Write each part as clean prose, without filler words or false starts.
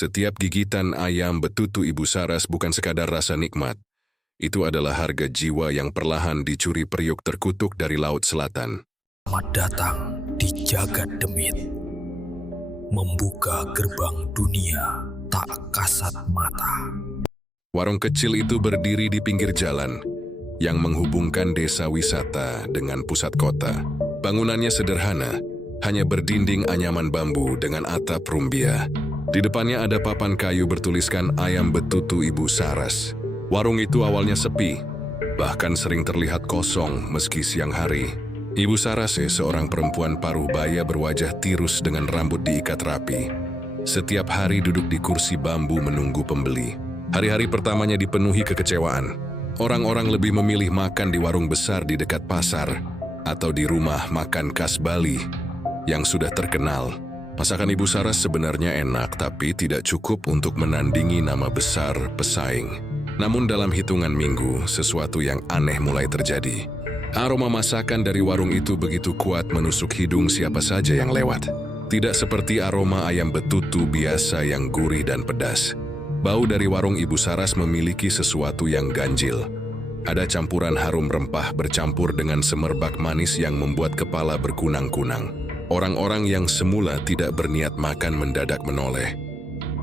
Setiap gigitan ayam betutu Ibu Saras bukan sekadar rasa nikmat. Itu adalah harga jiwa yang perlahan dicuri periuk terkutuk dari Laut Selatan. Selamat datang di Jagat Demit. Membuka gerbang dunia tak kasat mata. Warung kecil itu berdiri di pinggir jalan yang menghubungkan desa wisata dengan pusat kota. Bangunannya sederhana, hanya berdinding anyaman bambu dengan atap rumbia. Di depannya ada papan kayu bertuliskan Ayam Betutu Ibu Saras. Warung itu awalnya sepi, bahkan sering terlihat kosong meski siang hari. Ibu Saras seorang perempuan paruh baya berwajah tirus dengan rambut diikat rapi. Setiap hari duduk di kursi bambu menunggu pembeli. Hari-hari pertamanya dipenuhi kekecewaan. Orang-orang lebih memilih makan di warung besar di dekat pasar atau di rumah makan khas Bali yang sudah terkenal. Masakan Ibu Saras sebenarnya enak, tapi tidak cukup untuk menandingi nama besar pesaing. Namun dalam hitungan minggu, sesuatu yang aneh mulai terjadi. Aroma masakan dari warung itu begitu kuat menusuk hidung siapa saja yang lewat. Tidak seperti aroma ayam betutu biasa yang gurih dan pedas. Bau dari warung Ibu Saras memiliki sesuatu yang ganjil. Ada campuran harum rempah bercampur dengan semerbak manis yang membuat kepala berkunang-kunang. Orang-orang yang semula tidak berniat makan mendadak menoleh.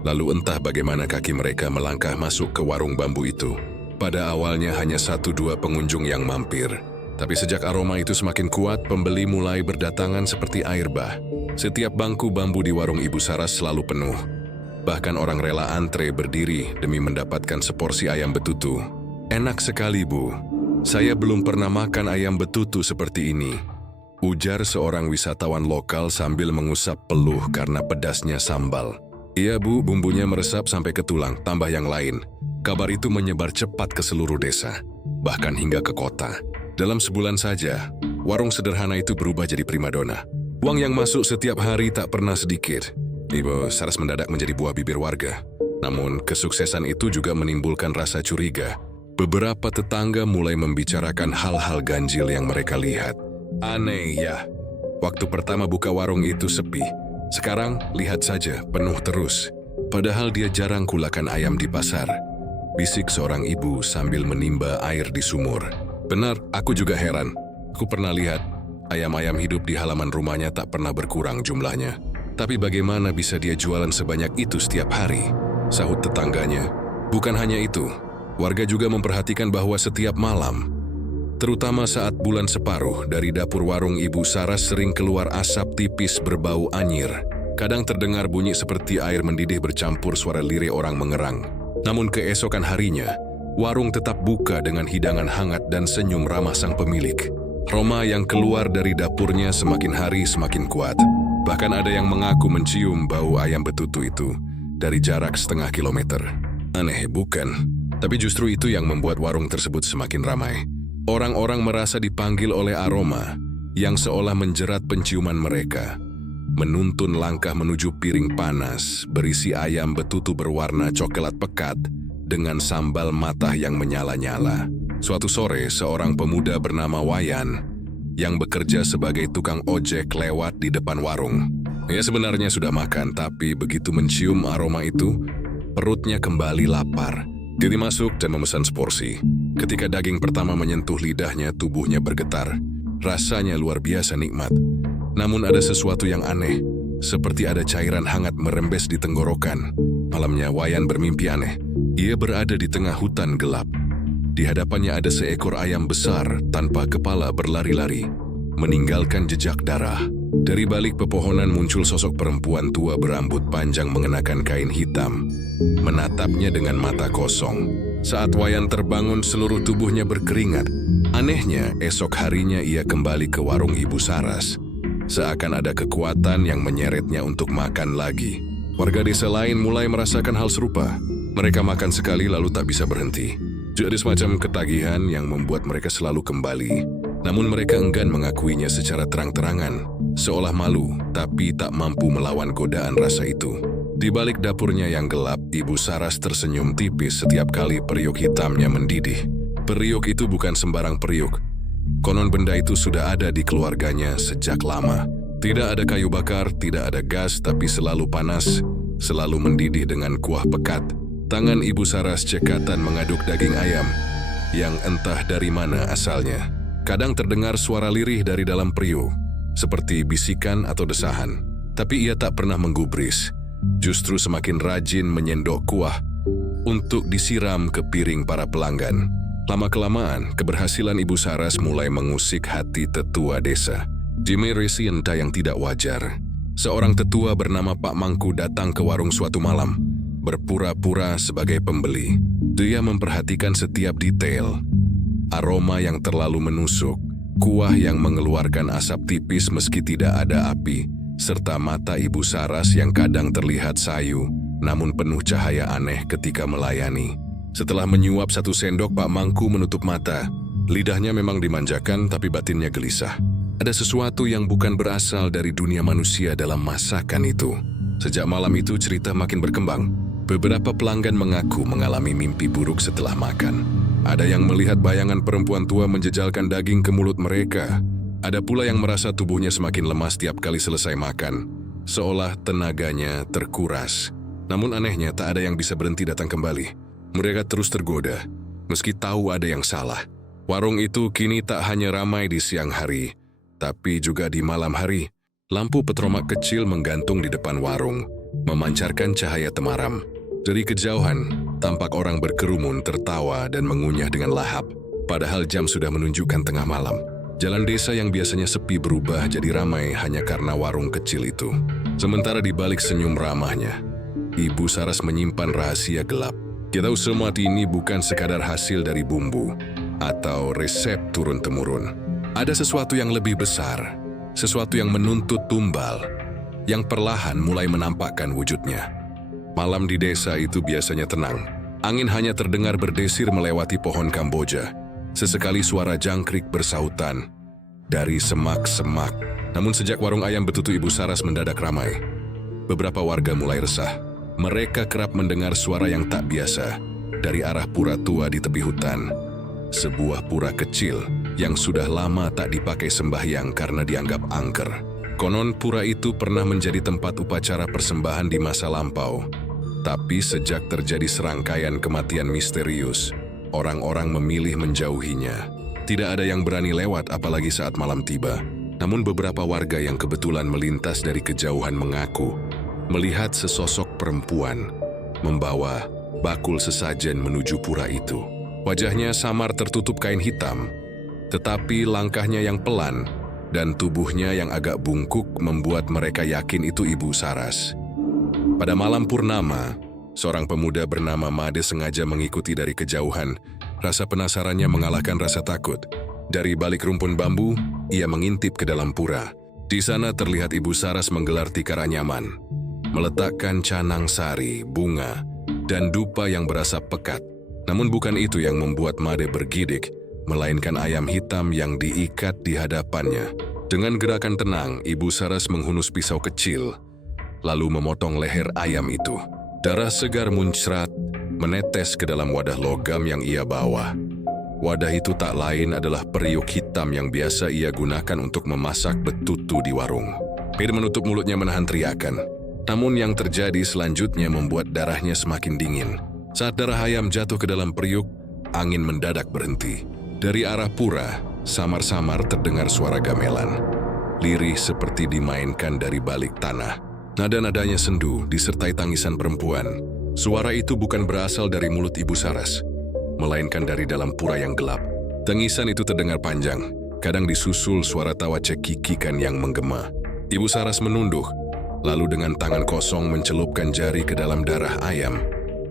Lalu entah bagaimana kaki mereka melangkah masuk ke warung bambu itu. Pada awalnya hanya 1-2 pengunjung yang mampir. Tapi sejak aroma itu semakin kuat, pembeli mulai berdatangan seperti air bah. Setiap bangku bambu di warung Ibu Saras selalu penuh. Bahkan orang rela antre berdiri demi mendapatkan seporsi ayam betutu. Enak sekali, Bu. Saya belum pernah makan ayam betutu seperti ini, ujar seorang wisatawan lokal sambil mengusap peluh karena pedasnya sambal. Iya, Bu, bumbunya meresap sampai ke tulang, tambah yang lain. Kabar itu menyebar cepat ke seluruh desa, bahkan hingga ke kota. Dalam sebulan saja, warung sederhana itu berubah jadi primadona. Uang yang masuk setiap hari tak pernah sedikit. Ibu Saras mendadak menjadi buah bibir warga. Namun, kesuksesan itu juga menimbulkan rasa curiga. Beberapa tetangga mulai membicarakan hal-hal ganjil yang mereka lihat. Aneh ya, waktu pertama buka warung itu sepi. Sekarang lihat saja, penuh terus. Padahal dia jarang kulakan ayam di pasar. Bisik seorang ibu sambil menimba air di sumur. Benar, aku juga heran. Aku pernah lihat, ayam-ayam hidup di halaman rumahnya tak pernah berkurang jumlahnya. Tapi bagaimana bisa dia jualan sebanyak itu setiap hari? Sahut tetangganya. Bukan hanya itu, warga juga memperhatikan bahwa setiap malam, terutama saat bulan separuh, dari dapur warung Ibu Saras sering keluar asap tipis berbau anyir. Kadang terdengar bunyi seperti air mendidih bercampur suara lirih orang mengerang. Namun keesokan harinya, warung tetap buka dengan hidangan hangat dan senyum ramah sang pemilik. Aroma yang keluar dari dapurnya semakin hari semakin kuat. Bahkan ada yang mengaku mencium bau ayam betutu itu dari jarak setengah kilometer. Aneh, bukan? Tapi justru itu yang membuat warung tersebut semakin ramai. Orang-orang merasa dipanggil oleh aroma yang seolah menjerat penciuman mereka. Menuntun langkah menuju piring panas berisi ayam betutu berwarna coklat pekat dengan sambal matah yang menyala-nyala. Suatu sore, seorang pemuda bernama Wayan yang bekerja sebagai tukang ojek lewat di depan warung. Ia sebenarnya sudah makan, tapi begitu mencium aroma itu, perutnya kembali lapar. Dia masuk dan memesan seporsi. Ketika daging pertama menyentuh lidahnya, tubuhnya bergetar. Rasanya luar biasa nikmat. Namun ada sesuatu yang aneh, seperti ada cairan hangat merembes di tenggorokan. Malamnya Wayan bermimpi aneh. Ia berada di tengah hutan gelap. Di hadapannya ada seekor ayam besar tanpa kepala berlari-lari, meninggalkan jejak darah. Dari balik pepohonan muncul sosok perempuan tua berambut panjang mengenakan kain hitam, menatapnya dengan mata kosong. Saat Wayan terbangun, seluruh tubuhnya berkeringat. Anehnya, esok harinya ia kembali ke warung Ibu Saras. Seakan ada kekuatan yang menyeretnya untuk makan lagi. Warga desa lain mulai merasakan hal serupa. Mereka makan sekali lalu tak bisa berhenti. Jadi semacam ketagihan yang membuat mereka selalu kembali. Namun mereka enggan mengakuinya secara terang-terangan, seolah malu tapi tak mampu melawan godaan rasa itu. Di balik dapurnya yang gelap, Ibu Saras tersenyum tipis setiap kali periuk hitamnya mendidih. Periuk itu bukan sembarang periuk. Konon benda itu sudah ada di keluarganya sejak lama. Tidak ada kayu bakar, tidak ada gas, tapi selalu panas, selalu mendidih dengan kuah pekat. Tangan Ibu Saras cekatan mengaduk daging ayam yang entah dari mana asalnya. Kadang terdengar suara lirih dari dalam periuk, seperti bisikan atau desahan. Tapi ia tak pernah menggubris, justru semakin rajin menyendok kuah untuk disiram ke piring para pelanggan. Lama-kelamaan, keberhasilan Ibu Saras mulai mengusik hati tetua desa. Jimmy risi entah yang tidak wajar. Seorang tetua bernama Pak Mangku datang ke warung suatu malam, berpura-pura sebagai pembeli. Dia memperhatikan setiap detail. Aroma yang terlalu menusuk, kuah yang mengeluarkan asap tipis meski tidak ada api, serta mata Ibu Saras yang kadang terlihat sayu, namun penuh cahaya aneh ketika melayani. Setelah menyuap satu sendok, Pak Mangku menutup mata. Lidahnya memang dimanjakan, tapi batinnya gelisah. Ada sesuatu yang bukan berasal dari dunia manusia dalam masakan itu. Sejak malam itu cerita makin berkembang. Beberapa pelanggan mengaku mengalami mimpi buruk setelah makan. Ada yang melihat bayangan perempuan tua menjejalkan daging ke mulut mereka. Ada pula yang merasa tubuhnya semakin lemas tiap kali selesai makan, seolah tenaganya terkuras. Namun anehnya tak ada yang bisa berhenti datang kembali. Mereka terus tergoda, meski tahu ada yang salah. Warung itu kini tak hanya ramai di siang hari, tapi juga di malam hari. Lampu petromak kecil menggantung di depan warung, memancarkan cahaya temaram. Dari kejauhan, tampak orang berkerumun tertawa dan mengunyah dengan lahap. Padahal jam sudah menunjukkan tengah malam. Jalan desa yang biasanya sepi berubah jadi ramai hanya karena warung kecil itu. Sementara di balik senyum ramahnya, Ibu Saras menyimpan rahasia gelap. Kita tahu semua ini bukan sekadar hasil dari bumbu atau resep turun-temurun. Ada sesuatu yang lebih besar, sesuatu yang menuntut tumbal, yang perlahan mulai menampakkan wujudnya. Malam di desa itu biasanya tenang. Angin hanya terdengar berdesir melewati pohon Kamboja. Sesekali suara jangkrik bersautan dari semak-semak. Namun sejak warung ayam betutu Ibu Saras mendadak ramai, beberapa warga mulai resah. Mereka kerap mendengar suara yang tak biasa dari arah pura tua di tepi hutan. Sebuah pura kecil yang sudah lama tak dipakai sembahyang karena dianggap angker. Konon pura itu pernah menjadi tempat upacara persembahan di masa lampau. Tapi sejak terjadi serangkaian kematian misterius, orang-orang memilih menjauhinya. Tidak ada yang berani lewat apalagi saat malam tiba. Namun beberapa warga yang kebetulan melintas dari kejauhan mengaku melihat sesosok perempuan membawa bakul sesajen menuju pura itu. Wajahnya samar tertutup kain hitam, tetapi langkahnya yang pelan dan tubuhnya yang agak bungkuk membuat mereka yakin itu Ibu Saras. Pada malam purnama, seorang pemuda bernama Made sengaja mengikuti dari kejauhan. Rasa penasarannya mengalahkan rasa takut. Dari balik rumpun bambu, ia mengintip ke dalam pura. Di sana terlihat Ibu Saras menggelar tikar anyaman, meletakkan canang sari, bunga, dan dupa yang berasap pekat. Namun bukan itu yang membuat Made bergidik, melainkan ayam hitam yang diikat di hadapannya. Dengan gerakan tenang, Ibu Saras menghunus pisau kecil, lalu memotong leher ayam itu. Darah segar muncrat, menetes ke dalam wadah logam yang ia bawa. Wadah itu tak lain adalah periuk hitam yang biasa ia gunakan untuk memasak betutu di warung. Made menutup mulutnya menahan teriakan. Namun yang terjadi selanjutnya membuat darahnya semakin dingin. Saat darah ayam jatuh ke dalam periuk, angin mendadak berhenti. Dari arah pura, samar-samar terdengar suara gamelan. Lirih seperti dimainkan dari balik tanah. Nada-nadanya sendu disertai tangisan perempuan. Suara itu bukan berasal dari mulut Ibu Saras, melainkan dari dalam pura yang gelap. Tangisan itu terdengar panjang, kadang disusul suara tawa cekikikan yang menggema. Ibu Saras menunduk, lalu dengan tangan kosong mencelupkan jari ke dalam darah ayam,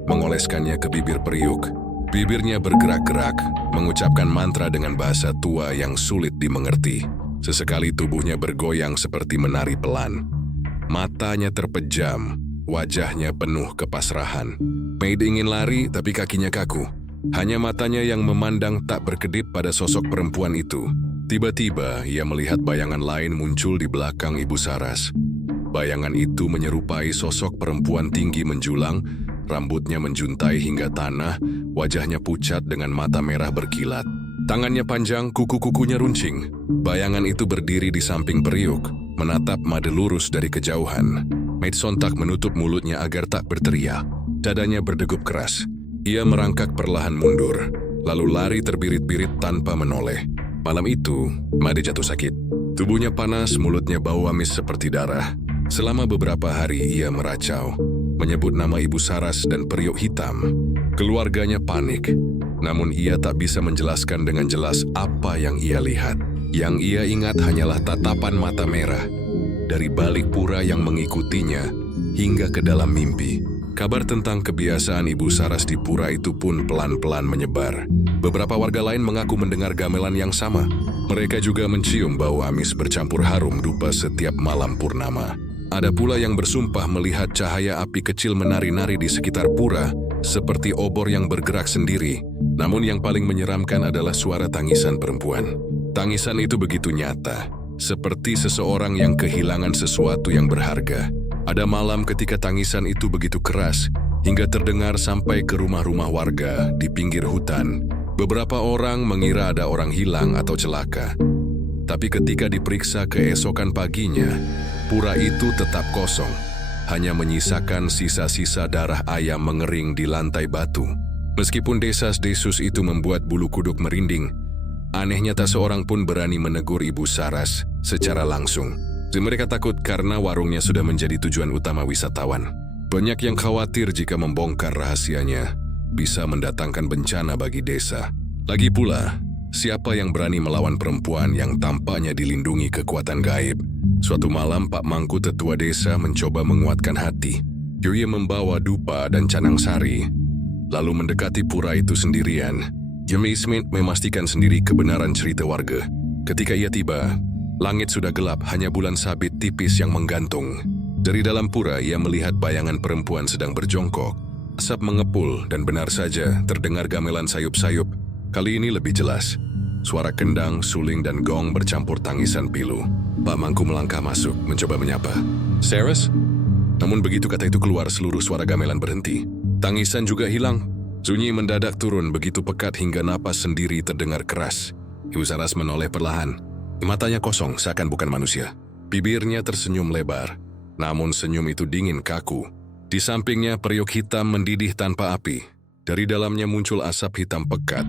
mengoleskannya ke bibir periuk. Bibirnya bergerak-gerak, mengucapkan mantra dengan bahasa tua yang sulit dimengerti. Sesekali tubuhnya bergoyang seperti menari pelan. Matanya terpejam, wajahnya penuh kepasrahan. Made ingin lari, tapi kakinya kaku. Hanya matanya yang memandang tak berkedip pada sosok perempuan itu. Tiba-tiba, ia melihat bayangan lain muncul di belakang Ibu Saras. Bayangan itu menyerupai sosok perempuan tinggi menjulang, rambutnya menjuntai hingga tanah, wajahnya pucat dengan mata merah berkilat. Tangannya panjang, kuku-kukunya runcing. Bayangan itu berdiri di samping periuk, menatap Made lurus dari kejauhan. Maid sontak menutup mulutnya agar tak berteriak. Dadanya berdegup keras. Ia merangkak perlahan mundur, lalu lari terbirit-birit tanpa menoleh. Malam itu, Made jatuh sakit. Tubuhnya panas, mulutnya bau amis seperti darah. Selama beberapa hari ia meracau, menyebut nama Ibu Saras dan periuk hitam. Keluarganya panik, namun ia tak bisa menjelaskan dengan jelas apa yang ia lihat. Yang ia ingat hanyalah tatapan mata merah dari balik pura yang mengikutinya hingga ke dalam mimpi. Kabar tentang kebiasaan Ibu Saras di pura itu pun pelan-pelan menyebar. Beberapa warga lain mengaku mendengar gamelan yang sama. Mereka juga mencium bau amis bercampur harum dupa setiap malam purnama. Ada pula yang bersumpah melihat cahaya api kecil menari-nari di sekitar pura, seperti obor yang bergerak sendiri. Namun yang paling menyeramkan adalah suara tangisan perempuan. Tangisan itu begitu nyata, seperti seseorang yang kehilangan sesuatu yang berharga. Ada malam ketika tangisan itu begitu keras, hingga terdengar sampai ke rumah-rumah warga di pinggir hutan. Beberapa orang mengira ada orang hilang atau celaka. Tapi ketika diperiksa keesokan paginya, pura itu tetap kosong, hanya menyisakan sisa-sisa darah ayam mengering di lantai batu. Meskipun desas-desus itu membuat bulu kuduk merinding, anehnya tak seorang pun berani menegur Ibu Saras secara langsung. Mereka takut karena warungnya sudah menjadi tujuan utama wisatawan. Banyak yang khawatir jika membongkar rahasianya bisa mendatangkan bencana bagi desa. Lagi pula, siapa yang berani melawan perempuan yang tampaknya dilindungi kekuatan gaib? Suatu malam Pak Mangku tetua desa mencoba menguatkan hati. Ia membawa dupa dan canang sari, lalu mendekati pura itu sendirian. Jemmy Smith memastikan sendiri kebenaran cerita warga. Ketika ia tiba, langit sudah gelap, hanya bulan sabit tipis yang menggantung. Dari dalam pura, ia melihat bayangan perempuan sedang berjongkok. Asap mengepul dan benar saja terdengar gamelan sayup-sayup. Kali ini lebih jelas. Suara kendang, suling, dan gong bercampur tangisan pilu. Pak Mangku melangkah masuk, mencoba menyapa. "Saras?" Namun begitu kata itu keluar, seluruh suara gamelan berhenti. Tangisan juga hilang. Sunyi mendadak turun begitu pekat hingga napas sendiri terdengar keras. Ibu Saras menoleh perlahan. Matanya kosong, seakan bukan manusia. Bibirnya tersenyum lebar, namun senyum itu dingin kaku. Di sampingnya periuk hitam mendidih tanpa api. Dari dalamnya muncul asap hitam pekat,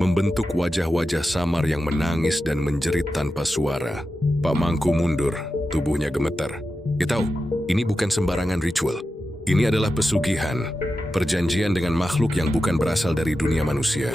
membentuk wajah-wajah samar yang menangis dan menjerit tanpa suara. Pak Mangku mundur, tubuhnya gemetar. Dia tahu, ini bukan sembarangan ritual. Ini adalah pesugihan, perjanjian dengan makhluk yang bukan berasal dari dunia manusia.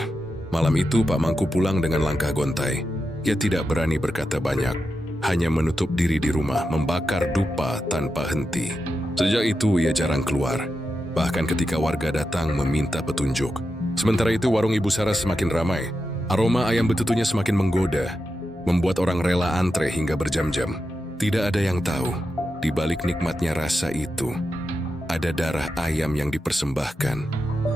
Malam itu Pak Mangku pulang dengan langkah gontai. Ia tidak berani berkata banyak, hanya menutup diri di rumah, membakar dupa tanpa henti. Sejak itu ia jarang keluar, bahkan ketika warga datang meminta petunjuk. Sementara itu warung Ibu Saras semakin ramai. Aroma ayam betutunya semakin menggoda, membuat orang rela antre hingga berjam-jam. Tidak ada yang tahu, di balik nikmatnya rasa itu, ada darah ayam yang dipersembahkan.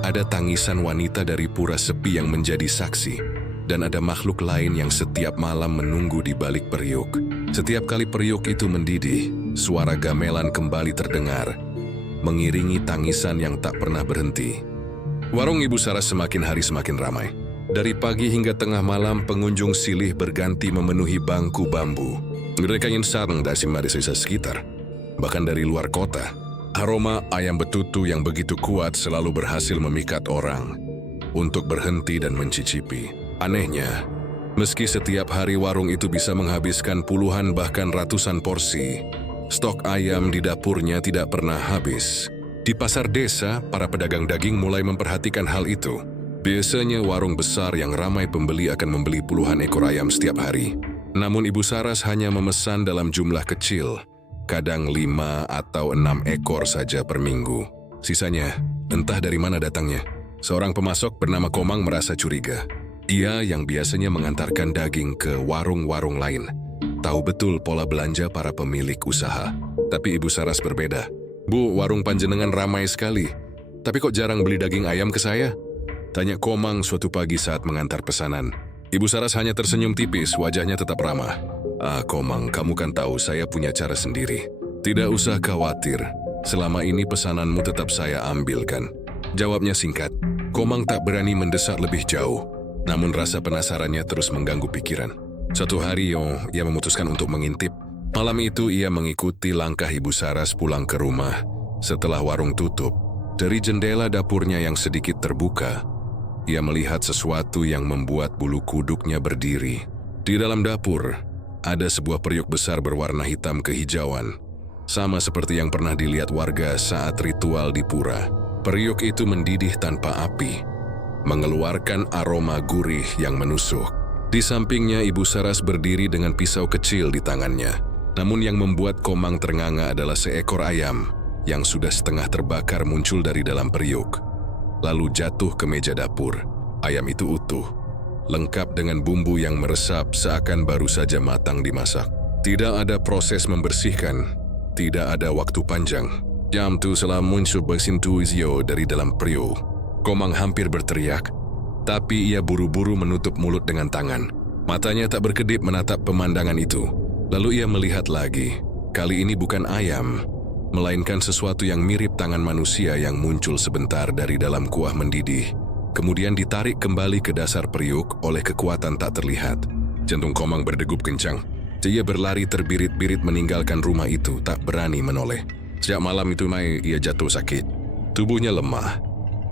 Ada tangisan wanita dari pura sepi yang menjadi saksi. Dan ada makhluk lain yang setiap malam menunggu di balik periuk. Setiap kali periuk itu mendidih, suara gamelan kembali terdengar, mengiringi tangisan yang tak pernah berhenti. Warung Ibu Saras semakin hari semakin ramai. Dari pagi hingga tengah malam, pengunjung silih berganti memenuhi bangku bambu. Mereka ingin sarang dari desa sekitar, bahkan dari luar kota. Aroma ayam betutu yang begitu kuat selalu berhasil memikat orang untuk berhenti dan mencicipi. Anehnya, meski setiap hari warung itu bisa menghabiskan puluhan bahkan ratusan porsi, stok ayam di dapurnya tidak pernah habis. Di pasar desa, para pedagang daging mulai memperhatikan hal itu. Biasanya warung besar yang ramai pembeli akan membeli puluhan ekor ayam setiap hari. Namun Ibu Saras hanya memesan dalam jumlah kecil, kadang 5 atau 6 ekor saja per minggu. Sisanya, entah dari mana datangnya. Seorang pemasok bernama Komang merasa curiga. Ia yang biasanya mengantarkan daging ke warung-warung lain, tahu betul pola belanja para pemilik usaha. Tapi Ibu Saras berbeda. "Bu, warung panjenengan ramai sekali, tapi kok jarang beli daging ayam ke saya?" tanya Komang suatu pagi saat mengantar pesanan. Ibu Saras hanya tersenyum tipis, wajahnya tetap ramah. "Ah, Komang, kamu kan tahu saya punya cara sendiri. Tidak usah khawatir, selama ini pesananmu tetap saya ambilkan," jawabnya singkat. Komang tak berani mendesak lebih jauh. Namun rasa penasarannya terus mengganggu pikiran. Suatu hari ia memutuskan untuk mengintip. Malam itu ia mengikuti langkah Ibu Saras pulang ke rumah setelah warung tutup. Dari jendela dapurnya yang sedikit terbuka, ia melihat sesuatu yang membuat bulu kuduknya berdiri. Di dalam dapur, ada sebuah periuk besar berwarna hitam kehijauan, sama seperti yang pernah dilihat warga saat ritual di pura. Periuk itu mendidih tanpa api, mengeluarkan aroma gurih yang menusuk. Di sampingnya Ibu Saras berdiri dengan pisau kecil di tangannya. Namun yang membuat Komang ternganga adalah seekor ayam yang sudah setengah terbakar muncul dari dalam periuk, lalu jatuh ke meja dapur. Ayam itu utuh, lengkap dengan bumbu yang meresap seakan baru saja matang dimasak. Tidak ada proses membersihkan, tidak ada waktu panjang. Jam tu telah muncul bersintuizio dari dalam periuk. Komang hampir berteriak, tapi ia buru-buru menutup mulut dengan tangan. Matanya tak berkedip menatap pemandangan itu. Lalu ia melihat lagi. Kali ini bukan ayam, melainkan sesuatu yang mirip tangan manusia yang muncul sebentar dari dalam kuah mendidih, kemudian ditarik kembali ke dasar periuk oleh kekuatan tak terlihat. Jantung Komang berdegup kencang. Dia berlari terbirit-birit meninggalkan rumah itu, tak berani menoleh. Sejak malam itu ia jatuh sakit. Tubuhnya lemah,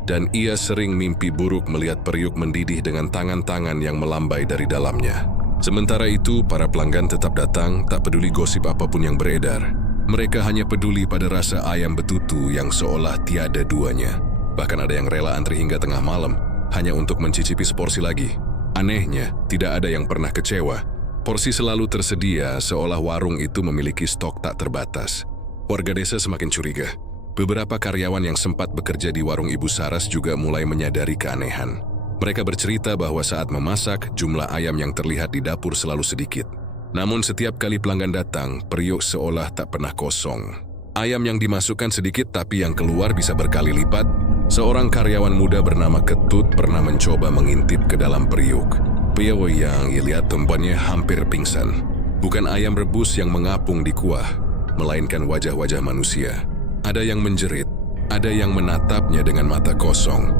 dan ia sering mimpi buruk melihat periuk mendidih dengan tangan-tangan yang melambai dari dalamnya. Sementara itu, para pelanggan tetap datang, tak peduli gosip apapun yang beredar. Mereka hanya peduli pada rasa ayam betutu yang seolah tiada duanya. Bahkan ada yang rela antri hingga tengah malam, hanya untuk mencicipi seporsi lagi. Anehnya, tidak ada yang pernah kecewa. Porsi selalu tersedia, seolah warung itu memiliki stok tak terbatas. Warga desa semakin curiga. Beberapa karyawan yang sempat bekerja di warung Ibu Saras juga mulai menyadari keanehan. Mereka bercerita bahwa saat memasak, jumlah ayam yang terlihat di dapur selalu sedikit. Namun setiap kali pelanggan datang, periuk seolah tak pernah kosong. Ayam yang dimasukkan sedikit tapi yang keluar bisa berkali lipat. Seorang karyawan muda bernama Ketut pernah mencoba mengintip ke dalam periuk. Pria yang ia lihat tempatnya hampir pingsan. Bukan ayam rebus yang mengapung di kuah, melainkan wajah-wajah manusia. Ada yang menjerit, ada yang menatapnya dengan mata kosong.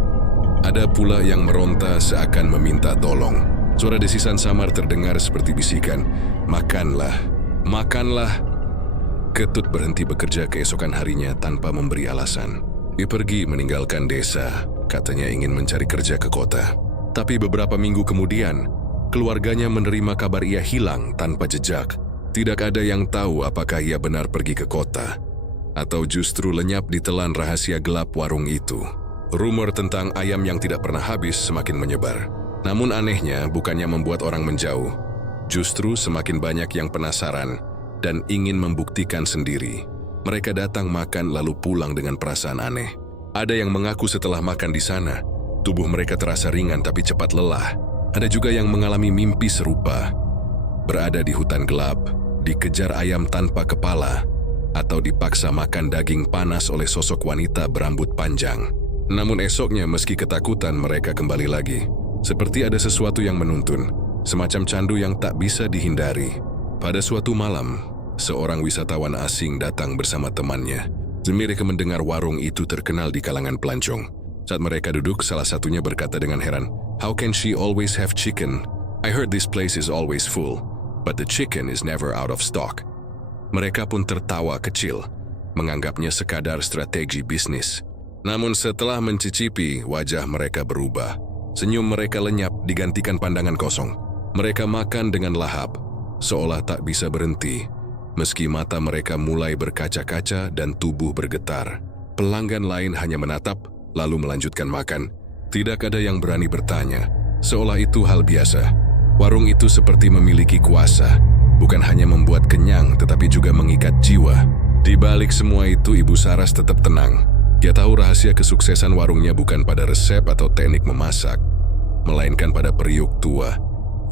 Ada pula yang meronta seakan meminta tolong. Suara desisan samar terdengar seperti bisikan, "Makanlah, makanlah." Ketut berhenti bekerja keesokan harinya tanpa memberi alasan. Ia pergi meninggalkan desa, katanya ingin mencari kerja ke kota. Tapi beberapa minggu kemudian, keluarganya menerima kabar ia hilang tanpa jejak. Tidak ada yang tahu apakah ia benar pergi ke kota, atau justru lenyap ditelan rahasia gelap warung itu. Rumor tentang ayam yang tidak pernah habis semakin menyebar. Namun anehnya bukannya membuat orang menjauh. Justru semakin banyak yang penasaran dan ingin membuktikan sendiri. Mereka datang makan lalu pulang dengan perasaan aneh. Ada yang mengaku setelah makan di sana, tubuh mereka terasa ringan tapi cepat lelah. Ada juga yang mengalami mimpi serupa. Berada di hutan gelap, dikejar ayam tanpa kepala, atau dipaksa makan daging panas oleh sosok wanita berambut panjang. Namun esoknya meski ketakutan mereka kembali lagi. Seperti ada sesuatu yang menuntun, semacam candu yang tak bisa dihindari. Pada suatu malam, seorang wisatawan asing datang bersama temannya. Mereka mendengar warung itu terkenal di kalangan pelancong. Saat mereka duduk, salah satunya berkata dengan heran, "How can she always have chicken? I heard this place is always full, but the chicken is never out of stock." Mereka pun tertawa kecil, menganggapnya sekadar strategi bisnis. Namun setelah mencicipi, wajah mereka berubah. Senyum mereka lenyap digantikan pandangan kosong. Mereka makan dengan lahap, seolah tak bisa berhenti, meski mata mereka mulai berkaca-kaca dan tubuh bergetar. Pelanggan lain hanya menatap, lalu melanjutkan makan. Tidak ada yang berani bertanya, seolah itu hal biasa. Warung itu seperti memiliki kuasa, bukan hanya membuat kenyang, tetapi juga mengikat jiwa. Di balik semua itu, Ibu Saras tetap tenang. Dia tahu rahasia kesuksesan warungnya bukan pada resep atau teknik memasak, melainkan pada periuk tua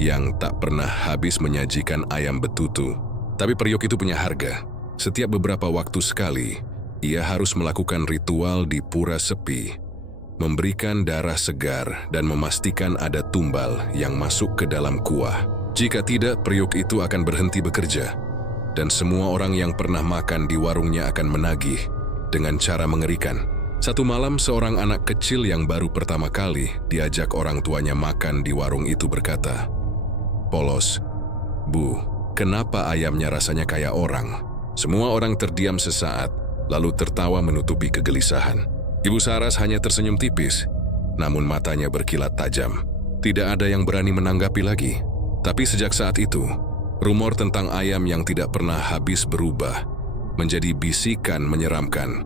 yang tak pernah habis menyajikan ayam betutu. Tapi periuk itu punya harga. Setiap beberapa waktu sekali, ia harus melakukan ritual di pura sepi, memberikan darah segar dan memastikan ada tumbal yang masuk ke dalam kuah. Jika tidak, periuk itu akan berhenti bekerja, dan semua orang yang pernah makan di warungnya akan menagih dengan cara mengerikan. Satu malam, seorang anak kecil yang baru pertama kali diajak orang tuanya makan di warung itu berkata, "Polos, Bu, Kenapa ayamnya rasanya kayak orang? Semua orang terdiam sesaat, lalu tertawa menutupi kegelisahan. Ibu Saras hanya tersenyum tipis, namun matanya berkilat tajam. Tidak ada yang berani menanggapi lagi. Tapi sejak saat itu, rumor tentang ayam yang tidak pernah habis berubah menjadi bisikan menyeramkan.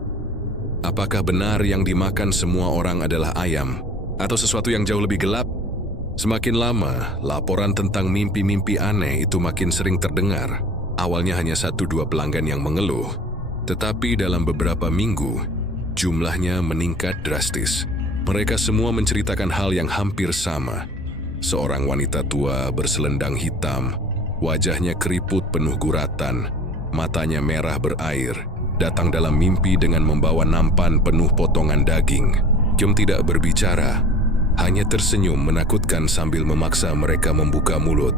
Apakah benar yang dimakan semua orang adalah ayam, atau sesuatu yang jauh lebih gelap? Semakin lama, laporan tentang mimpi-mimpi aneh itu makin sering terdengar. Awalnya hanya 1-2 pelanggan yang mengeluh, tetapi dalam beberapa minggu, jumlahnya meningkat drastis. Mereka semua menceritakan hal yang hampir sama. Seorang wanita tua berselendang hitam, wajahnya keriput penuh guratan, matanya merah berair, datang dalam mimpi dengan membawa nampan penuh potongan daging. Kyum tidak berbicara, hanya tersenyum menakutkan sambil memaksa mereka membuka mulut.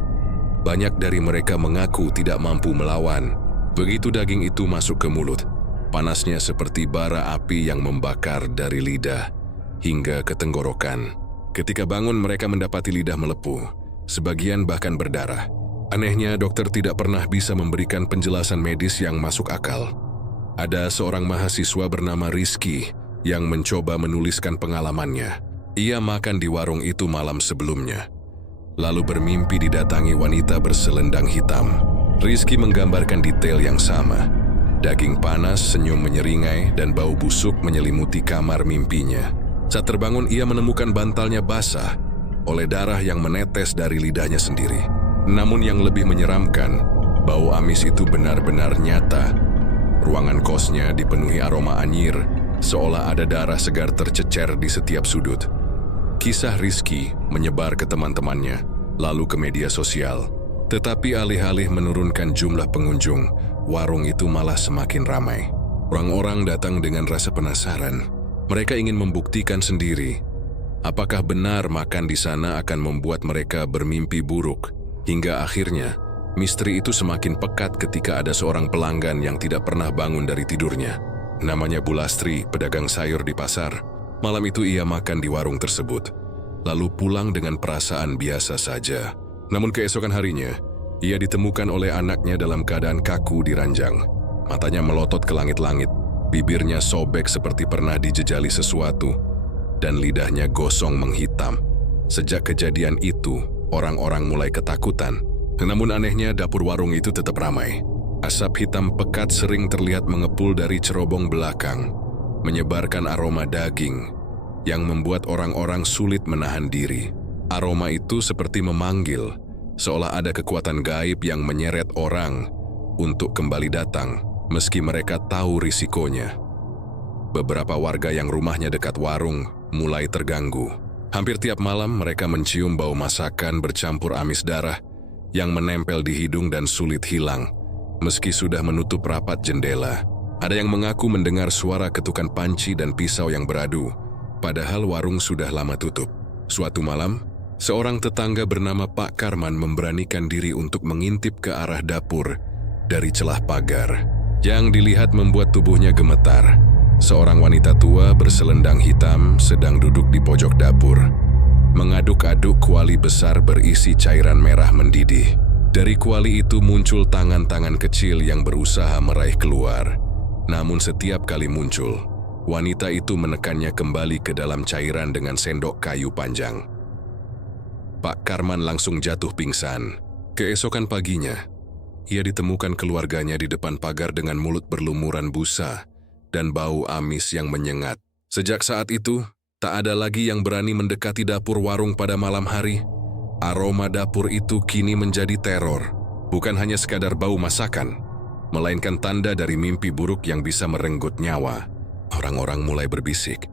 Banyak dari mereka mengaku tidak mampu melawan. Begitu daging itu masuk ke mulut, panasnya seperti bara api yang membakar dari lidah hingga ke tenggorokan. Ketika bangun mereka mendapati lidah melepuh, sebagian bahkan berdarah. Anehnya dokter tidak pernah bisa memberikan penjelasan medis yang masuk akal. Ada seorang mahasiswa bernama Rizky yang mencoba menuliskan pengalamannya. Ia makan di warung itu malam sebelumnya, lalu bermimpi didatangi wanita berselendang hitam. Rizky menggambarkan detail yang sama. Daging panas, senyum menyeringai, dan bau busuk menyelimuti kamar mimpinya. Saat terbangun ia menemukan bantalnya basah oleh darah yang menetes dari lidahnya sendiri. Namun yang lebih menyeramkan, bau amis itu benar-benar nyata. Ruangan kosnya dipenuhi aroma anyir, seolah ada darah segar tercecer di setiap sudut. Kisah Rizky menyebar ke teman-temannya, lalu ke media sosial. Tetapi alih-alih menurunkan jumlah pengunjung, warung itu malah semakin ramai. Orang-orang datang dengan rasa penasaran. Mereka ingin membuktikan sendiri, apakah benar makan di sana akan membuat mereka bermimpi buruk. Hingga akhirnya, misteri itu semakin pekat ketika ada seorang pelanggan yang tidak pernah bangun dari tidurnya. Namanya Bulastri, pedagang sayur di pasar. Malam itu ia makan di warung tersebut, lalu pulang dengan perasaan biasa saja. Namun keesokan harinya, ia ditemukan oleh anaknya dalam keadaan kaku di ranjang. Matanya melotot ke langit-langit, bibirnya sobek seperti pernah dijejali sesuatu, dan lidahnya gosong menghitam. Sejak kejadian itu, orang-orang mulai ketakutan. Namun anehnya dapur warung itu tetap ramai. Asap hitam pekat sering terlihat mengepul dari cerobong belakang, menyebarkan aroma daging yang membuat orang-orang sulit menahan diri. Aroma itu seperti memanggil, seolah ada kekuatan gaib yang menyeret orang untuk kembali datang, meski mereka tahu risikonya. Beberapa warga yang rumahnya dekat warung mulai terganggu. Hampir tiap malam mereka mencium bau masakan bercampur amis darah yang menempel di hidung dan sulit hilang, meski sudah menutup rapat jendela. Ada yang mengaku mendengar suara ketukan panci dan pisau yang beradu, padahal warung sudah lama tutup. Suatu malam, seorang tetangga bernama Pak Karman memberanikan diri untuk mengintip ke arah dapur dari celah pagar. Yang dilihat membuat tubuhnya gemetar. Seorang wanita tua berselendang hitam sedang duduk di pojok dapur, mengaduk-aduk kuali besar berisi cairan merah mendidih. Dari kuali itu muncul tangan-tangan kecil yang berusaha meraih keluar. Namun setiap kali muncul, wanita itu menekannya kembali ke dalam cairan dengan sendok kayu panjang. Pak Karman langsung jatuh pingsan. Keesokan paginya, ia ditemukan keluarganya di depan pagar dengan mulut berlumuran busa dan bau amis yang menyengat. Sejak saat itu, tak ada lagi yang berani mendekati dapur warung pada malam hari. Aroma dapur itu kini menjadi teror, bukan hanya sekadar bau masakan, melainkan tanda dari mimpi buruk yang bisa merenggut nyawa. Orang-orang mulai berbisik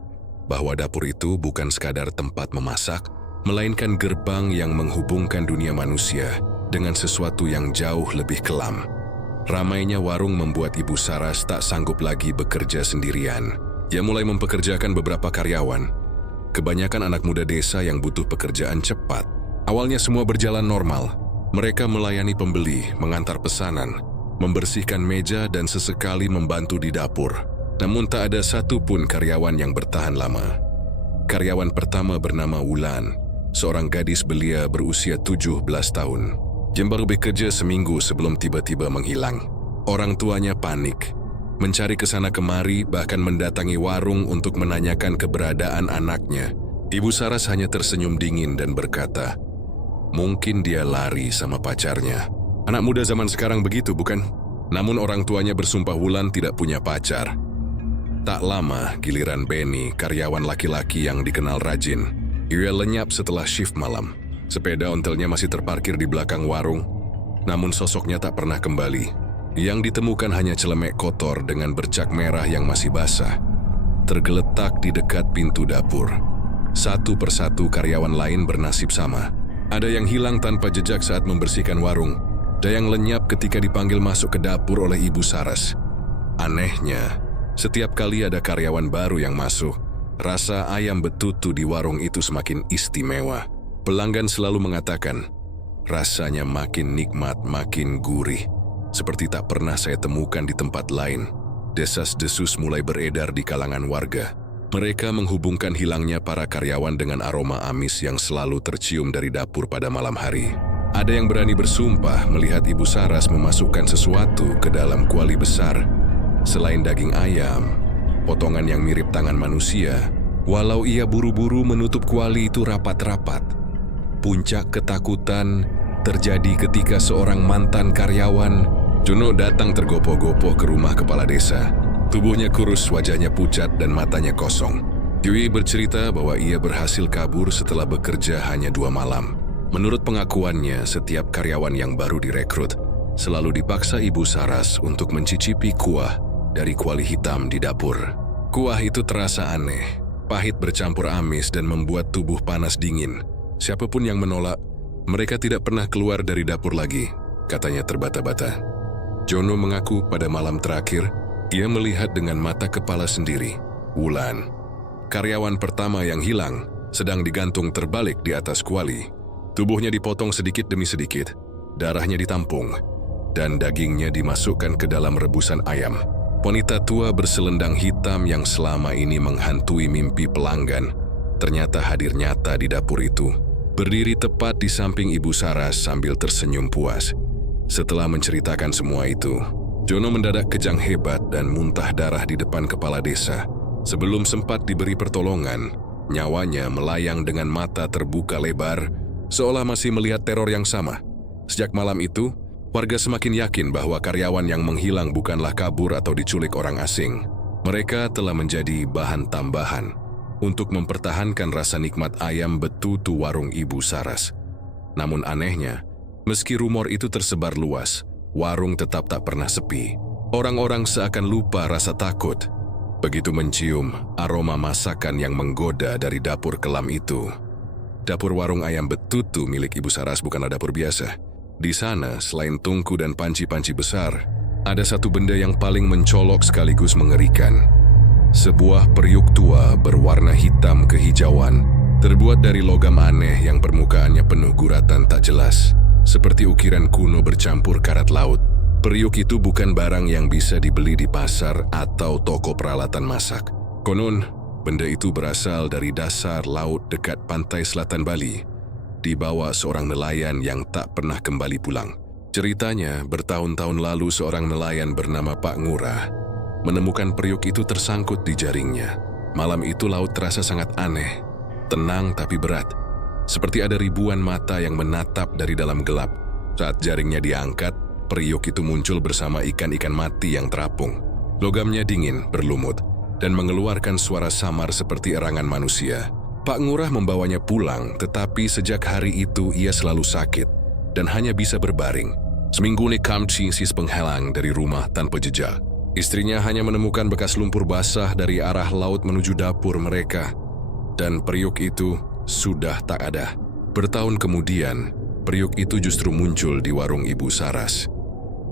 bahwa dapur itu bukan sekadar tempat memasak, melainkan gerbang yang menghubungkan dunia manusia dengan sesuatu yang jauh lebih kelam. Ramainya warung membuat Ibu Saras tak sanggup lagi bekerja sendirian. Ia mulai mempekerjakan beberapa karyawan, kebanyakan anak muda desa yang butuh pekerjaan cepat. Awalnya semua berjalan normal. Mereka melayani pembeli, mengantar pesanan, membersihkan meja dan sesekali membantu di dapur. Namun tak ada satupun karyawan yang bertahan lama. Karyawan pertama bernama Wulan, seorang gadis belia berusia 17 tahun. Jim baru bekerja seminggu sebelum tiba-tiba menghilang. Orang tuanya panik, mencari kesana kemari, bahkan mendatangi warung untuk menanyakan keberadaan anaknya. Ibu Saras hanya tersenyum dingin dan berkata, "Mungkin dia lari sama pacarnya." Anak muda zaman sekarang begitu, bukan? Namun orang tuanya bersumpah Wulan tidak punya pacar. Tak lama, giliran Benny, karyawan laki-laki yang dikenal rajin. Ia lenyap setelah shift malam. Sepeda ontelnya masih terparkir di belakang warung, namun sosoknya tak pernah kembali. Yang ditemukan hanya celemek kotor dengan bercak merah yang masih basah, tergeletak di dekat pintu dapur. Satu persatu karyawan lain bernasib sama. Ada yang hilang tanpa jejak saat membersihkan warung, ada yang lenyap ketika dipanggil masuk ke dapur oleh Ibu Saras. Anehnya, setiap kali ada karyawan baru yang masuk, rasa ayam betutu di warung itu semakin istimewa. Pelanggan selalu mengatakan, rasanya makin nikmat, makin gurih. Seperti tak pernah saya temukan di tempat lain. Desas-desus mulai beredar di kalangan warga. Mereka menghubungkan hilangnya para karyawan dengan aroma amis yang selalu tercium dari dapur pada malam hari. Ada yang berani bersumpah melihat Ibu Saras memasukkan sesuatu ke dalam kuali besar. Selain daging ayam, potongan yang mirip tangan manusia, walau ia buru-buru menutup kuali itu rapat-rapat. Puncak ketakutan terjadi ketika seorang mantan karyawan, Jono, datang tergopoh-gopoh ke rumah kepala desa. Tubuhnya kurus, wajahnya pucat, dan matanya kosong. Yui bercerita bahwa ia berhasil kabur setelah bekerja hanya 2 malam. Menurut pengakuannya, setiap karyawan yang baru direkrut selalu dipaksa Ibu Saras untuk mencicipi kuah dari kuali hitam di dapur. Kuah itu terasa aneh, pahit bercampur amis dan membuat tubuh panas dingin. Siapapun yang menolak, mereka tidak pernah keluar dari dapur lagi, katanya terbata-bata. Jono mengaku pada malam terakhir, ia melihat dengan mata kepala sendiri, Wulan, karyawan pertama yang hilang, sedang digantung terbalik di atas kuali. Tubuhnya dipotong sedikit demi sedikit, darahnya ditampung, dan dagingnya dimasukkan ke dalam rebusan ayam. Wanita tua berselendang hitam yang selama ini menghantui mimpi pelanggan ternyata hadir nyata di dapur itu, berdiri tepat di samping Ibu Saras sambil tersenyum puas. Setelah menceritakan semua itu, Jono mendadak kejang hebat dan muntah darah di depan kepala desa. Sebelum sempat diberi pertolongan, nyawanya melayang dengan mata terbuka lebar, seolah masih melihat teror yang sama. Sejak malam itu, warga semakin yakin bahwa karyawan yang menghilang bukanlah kabur atau diculik orang asing. Mereka telah menjadi bahan tambahan untuk mempertahankan rasa nikmat ayam betutu warung Ibu Saras. Namun anehnya, meski rumor itu tersebar luas, warung tetap tak pernah sepi. Orang-orang seakan lupa rasa takut begitu mencium aroma masakan yang menggoda dari dapur kelam itu. Dapur warung ayam betutu milik Ibu Saras bukanlah dapur biasa. Di sana, selain tungku dan panci-panci besar, ada satu benda yang paling mencolok sekaligus mengerikan. Sebuah periuk tua berwarna hitam kehijauan, terbuat dari logam aneh yang permukaannya penuh guratan tak jelas, seperti ukiran kuno bercampur karat laut. Periuk itu bukan barang yang bisa dibeli di pasar atau toko peralatan masak. Konon, benda itu berasal dari dasar laut dekat pantai selatan Bali, dibawa seorang nelayan yang tak pernah kembali pulang. Ceritanya, bertahun-tahun lalu seorang nelayan bernama Pak Ngurah menemukan periuk itu tersangkut di jaringnya. Malam itu laut terasa sangat aneh, tenang tapi berat, seperti ada ribuan mata yang menatap dari dalam gelap. Saat jaringnya diangkat, periuk itu muncul bersama ikan-ikan mati yang terapung. Logamnya dingin, berlumut, dan mengeluarkan suara samar seperti erangan manusia. Pak Ngurah membawanya pulang, tetapi sejak hari itu ia selalu sakit dan hanya bisa berbaring. Seminggu Kamci sis penghalang dari rumah tanpa jejak. Istrinya hanya menemukan bekas lumpur basah dari arah laut menuju dapur mereka, dan periuk itu sudah tak ada. Bertahun kemudian, periuk itu justru muncul di warung Ibu Saras.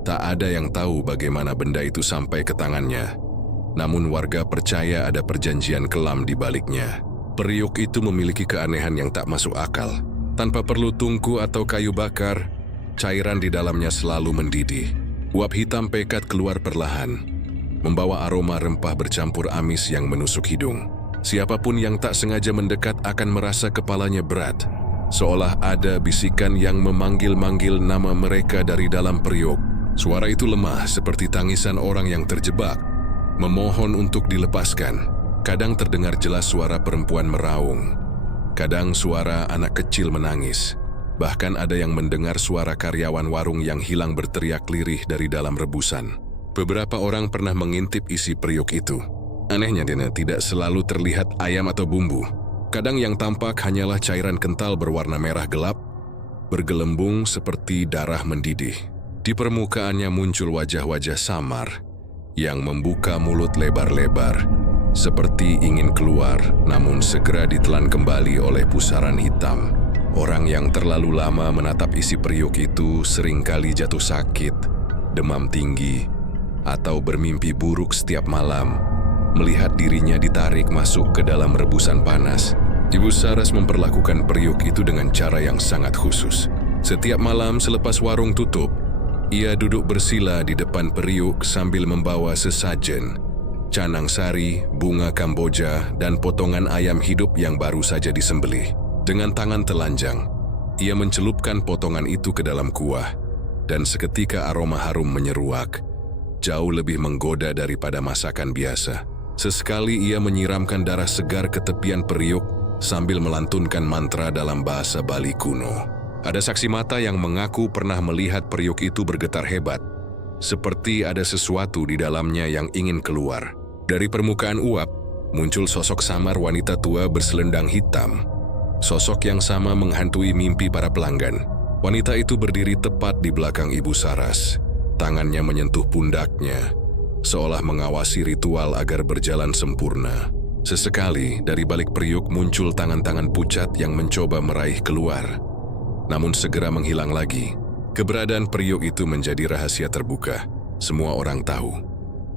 Tak ada yang tahu bagaimana benda itu sampai ke tangannya, namun warga percaya ada perjanjian kelam di baliknya. Periuk itu memiliki keanehan yang tak masuk akal. Tanpa perlu tungku atau kayu bakar, cairan di dalamnya selalu mendidih. Uap hitam pekat keluar perlahan, membawa aroma rempah bercampur amis yang menusuk hidung. Siapapun yang tak sengaja mendekat akan merasa kepalanya berat. seolah ada bisikan yang memanggil-manggil nama mereka dari dalam periuk. Suara itu lemah seperti tangisan orang yang terjebak, memohon untuk dilepaskan. Kadang terdengar jelas suara perempuan meraung, kadang suara anak kecil menangis. Bahkan ada yang mendengar suara karyawan warung yang hilang berteriak lirih dari dalam rebusan. Beberapa orang pernah mengintip isi periuk itu. Anehnya, tidak selalu terlihat ayam atau bumbu. Kadang yang tampak hanyalah cairan kental berwarna merah gelap, bergelembung seperti darah mendidih. Di permukaannya muncul wajah-wajah samar yang membuka mulut lebar-lebar, seperti ingin keluar, namun segera ditelan kembali oleh pusaran hitam. Orang yang terlalu lama menatap isi periuk itu seringkali jatuh sakit, demam tinggi, atau bermimpi buruk setiap malam, melihat dirinya ditarik masuk ke dalam rebusan panas. Ibu Saras memperlakukan periuk itu dengan cara yang sangat khusus. Setiap malam selepas warung tutup, ia duduk bersila di depan periuk sambil membawa sesajen, canang sari, bunga kamboja, dan potongan ayam hidup yang baru saja disembelih. Dengan tangan telanjang, ia mencelupkan potongan itu ke dalam kuah, dan seketika aroma harum menyeruak, jauh lebih menggoda daripada masakan biasa. Sesekali ia menyiramkan darah segar ke tepian periuk sambil melantunkan mantra dalam bahasa Bali kuno. Ada saksi mata yang mengaku pernah melihat periuk itu bergetar hebat, seperti ada sesuatu di dalamnya yang ingin keluar. Dari permukaan uap, muncul sosok samar wanita tua berselendang hitam. Sosok yang sama menghantui mimpi para pelanggan. Wanita itu berdiri tepat di belakang Ibu Saras. Tangannya menyentuh pundaknya, seolah mengawasi ritual agar berjalan sempurna. Sesekali dari balik periuk muncul tangan-tangan pucat yang mencoba meraih keluar, namun segera menghilang lagi. Keberadaan periuk itu menjadi rahasia terbuka. Semua orang tahu,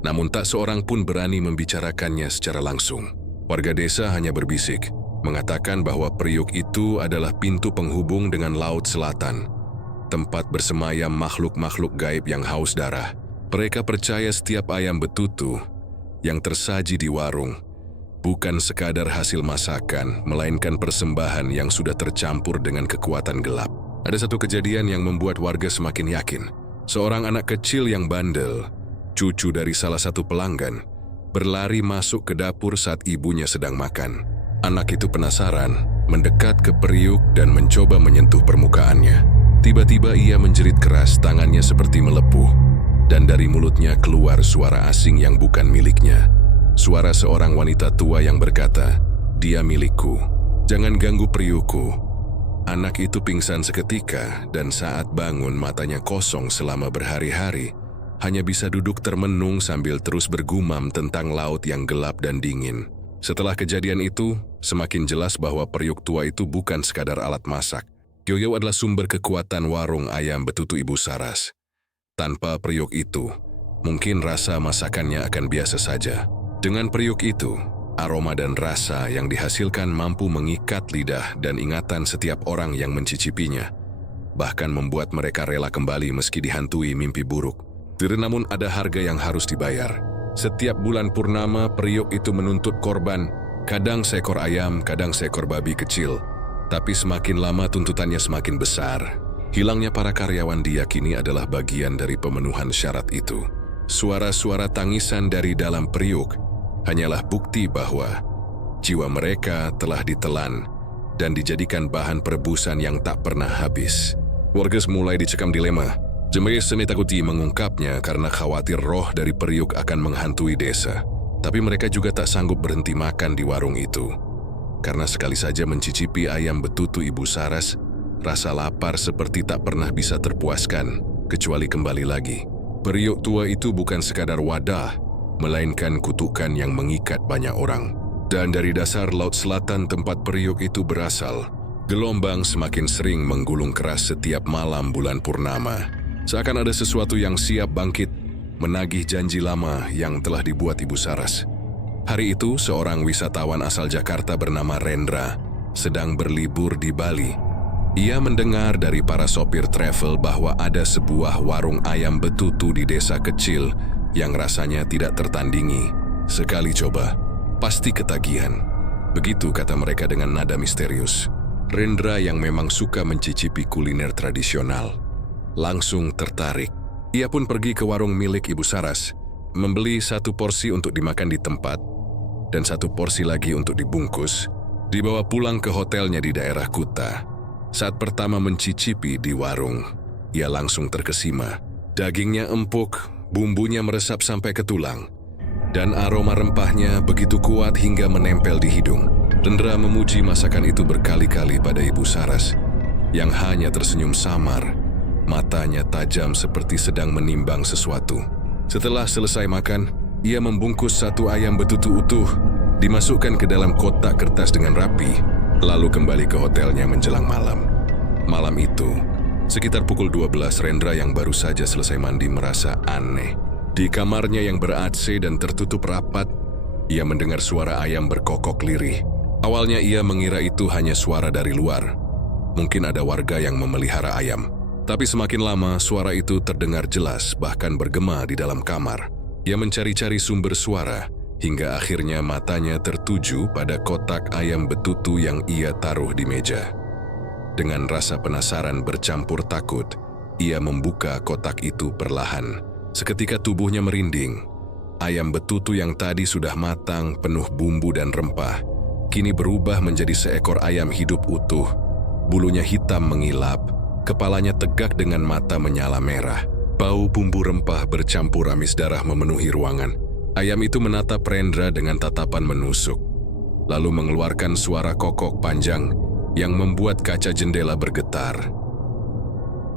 namun tak seorang pun berani membicarakannya secara langsung. Warga desa hanya berbisik, mengatakan bahwa periuk itu adalah pintu penghubung dengan Laut Selatan, tempat bersemayam makhluk-makhluk gaib yang haus darah. Mereka percaya setiap ayam betutu yang tersaji di warung bukan sekadar hasil masakan, melainkan persembahan yang sudah tercampur dengan kekuatan gelap. Ada satu kejadian yang membuat warga semakin yakin. Seorang anak kecil yang bandel, cucu dari salah satu pelanggan, berlari masuk ke dapur saat ibunya sedang makan. Anak itu penasaran, mendekat ke periuk dan mencoba menyentuh permukaannya. Tiba-tiba ia menjerit keras, tangannya seperti melepuh, dan dari mulutnya keluar suara asing yang bukan miliknya. Suara seorang wanita tua yang berkata, "Dia milikku, jangan ganggu periukku." Anak itu pingsan seketika, dan saat bangun matanya kosong selama berhari-hari, hanya bisa duduk termenung sambil terus bergumam tentang laut yang gelap dan dingin. Setelah kejadian itu, semakin jelas bahwa periuk tua itu bukan sekadar alat masak. Yoyo adalah sumber kekuatan warung ayam betutu Ibu Saras. Tanpa periuk itu, mungkin rasa masakannya akan biasa saja. Dengan periuk itu, aroma dan rasa yang dihasilkan mampu mengikat lidah dan ingatan setiap orang yang mencicipinya, bahkan membuat mereka rela kembali meski dihantui mimpi buruk. Namun ada harga yang harus dibayar. Setiap bulan purnama, periuk itu menuntut korban, kadang seekor ayam, kadang seekor babi kecil. Tapi semakin lama tuntutannya semakin besar. Hilangnya para karyawan diyakini adalah bagian dari pemenuhan syarat itu. Suara-suara tangisan dari dalam periuk hanyalah bukti bahwa jiwa mereka telah ditelan dan dijadikan bahan perebusan yang tak pernah habis. Warga mulai dicekam dilema. Jemaah Seni takuti mengungkapnya karena khawatir roh dari periuk akan menghantui desa. Tapi mereka juga tak sanggup berhenti makan di warung itu. Karena sekali saja mencicipi ayam betutu Ibu Saras, rasa lapar seperti tak pernah bisa terpuaskan, kecuali kembali lagi. Periuk tua itu bukan sekadar wadah, melainkan kutukan yang mengikat banyak orang. Dan dari dasar Laut Selatan tempat periuk itu berasal, gelombang semakin sering menggulung keras setiap malam bulan purnama. Seakan ada sesuatu yang siap bangkit, menagih janji lama yang telah dibuat Ibu Saras. Hari itu, seorang wisatawan asal Jakarta bernama Rendra sedang berlibur di Bali. Ia mendengar dari para sopir travel bahwa ada sebuah warung ayam betutu di desa kecil yang rasanya tidak tertandingi. Sekali coba, pasti ketagihan. Begitu kata mereka dengan nada misterius. Rendra yang memang suka mencicipi kuliner tradisional langsung tertarik. Ia pun pergi ke warung milik Ibu Saras, membeli 1 porsi untuk dimakan di tempat dan 1 porsi lagi untuk dibungkus, dibawa pulang ke hotelnya di daerah Kuta. Saat pertama mencicipi di warung, ia langsung terkesima. Dagingnya empuk, bumbunya meresap sampai ke tulang, dan aroma rempahnya begitu kuat hingga menempel di hidung. Rendra memuji masakan itu berkali-kali pada Ibu Saras, yang hanya tersenyum samar, matanya tajam seperti sedang menimbang sesuatu. Setelah selesai makan, ia membungkus 1 ayam betutu utuh, dimasukkan ke dalam kotak kertas dengan rapi, lalu kembali ke hotelnya menjelang malam. Malam itu, sekitar pukul 12, Rendra yang baru saja selesai mandi merasa aneh. Di kamarnya yang ber-AC dan tertutup rapat, ia mendengar suara ayam berkokok lirih. Awalnya ia mengira itu hanya suara dari luar. Mungkin ada warga yang memelihara ayam. Tapi semakin lama suara itu terdengar jelas, bahkan bergema di dalam kamar. Ia mencari-cari sumber suara, hingga akhirnya matanya tertuju pada kotak ayam betutu yang ia taruh di meja. Dengan rasa penasaran bercampur takut, ia membuka kotak itu perlahan. Seketika tubuhnya merinding. Ayam betutu yang tadi sudah matang, penuh bumbu dan rempah, kini berubah menjadi seekor ayam hidup utuh. Bulunya hitam mengilap, kepalanya tegak dengan mata menyala merah. Bau bumbu rempah bercampur amis darah memenuhi ruangan. Ayam itu menatap Rendra dengan tatapan menusuk, lalu mengeluarkan suara kokok panjang yang membuat kaca jendela bergetar.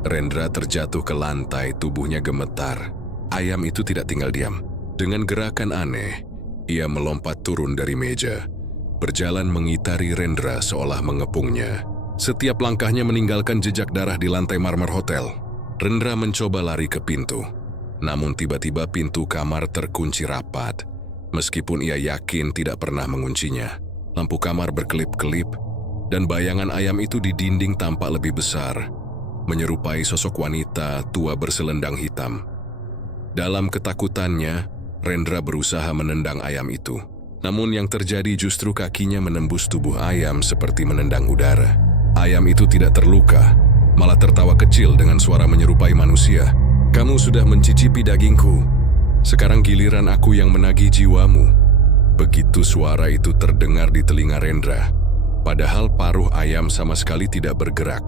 Rendra terjatuh ke lantai, tubuhnya gemetar. Ayam itu tidak tinggal diam. Dengan gerakan aneh, ia melompat turun dari meja, berjalan mengitari Rendra seolah mengepungnya. Setiap langkahnya meninggalkan jejak darah di lantai marmer hotel. Rendra mencoba lari ke pintu, namun tiba-tiba pintu kamar terkunci rapat, meskipun ia yakin tidak pernah menguncinya. Lampu kamar berkelip-kelip, dan bayangan ayam itu di dinding tampak lebih besar, menyerupai sosok wanita tua berselendang hitam. Dalam ketakutannya, Rendra berusaha menendang ayam itu. Namun yang terjadi justru kakinya menembus tubuh ayam seperti menendang udara. Ayam itu tidak terluka, malah tertawa kecil dengan suara menyerupai manusia. "Kamu sudah mencicipi dagingku. Sekarang giliran aku yang menagih jiwamu." Begitu suara itu terdengar di telinga Rendra, padahal paruh ayam sama sekali tidak bergerak.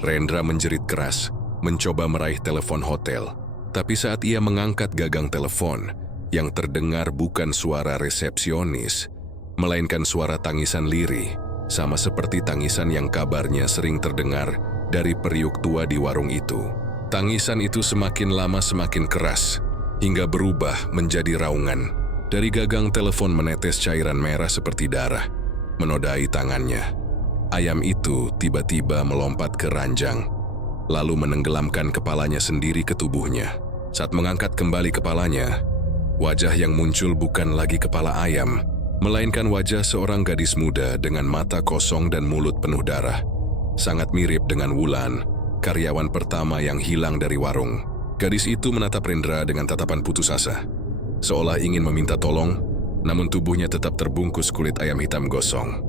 Rendra menjerit keras, mencoba meraih telepon hotel. Tapi saat ia mengangkat gagang telepon, yang terdengar bukan suara resepsionis, melainkan suara tangisan lirih, sama seperti tangisan yang kabarnya sering terdengar dari periuk tua di warung itu. Tangisan itu semakin lama semakin keras, hingga berubah menjadi raungan. Dari gagang telepon menetes cairan merah seperti darah, menodai tangannya. Ayam itu tiba-tiba melompat ke ranjang, lalu menenggelamkan kepalanya sendiri ke tubuhnya. Saat mengangkat kembali kepalanya, wajah yang muncul bukan lagi kepala ayam, melainkan wajah seorang gadis muda dengan mata kosong dan mulut penuh darah. Sangat mirip dengan Wulan, karyawan pertama yang hilang dari warung. Gadis itu menatap Rendra dengan tatapan putus asa, seolah ingin meminta tolong, namun tubuhnya tetap terbungkus kulit ayam hitam gosong.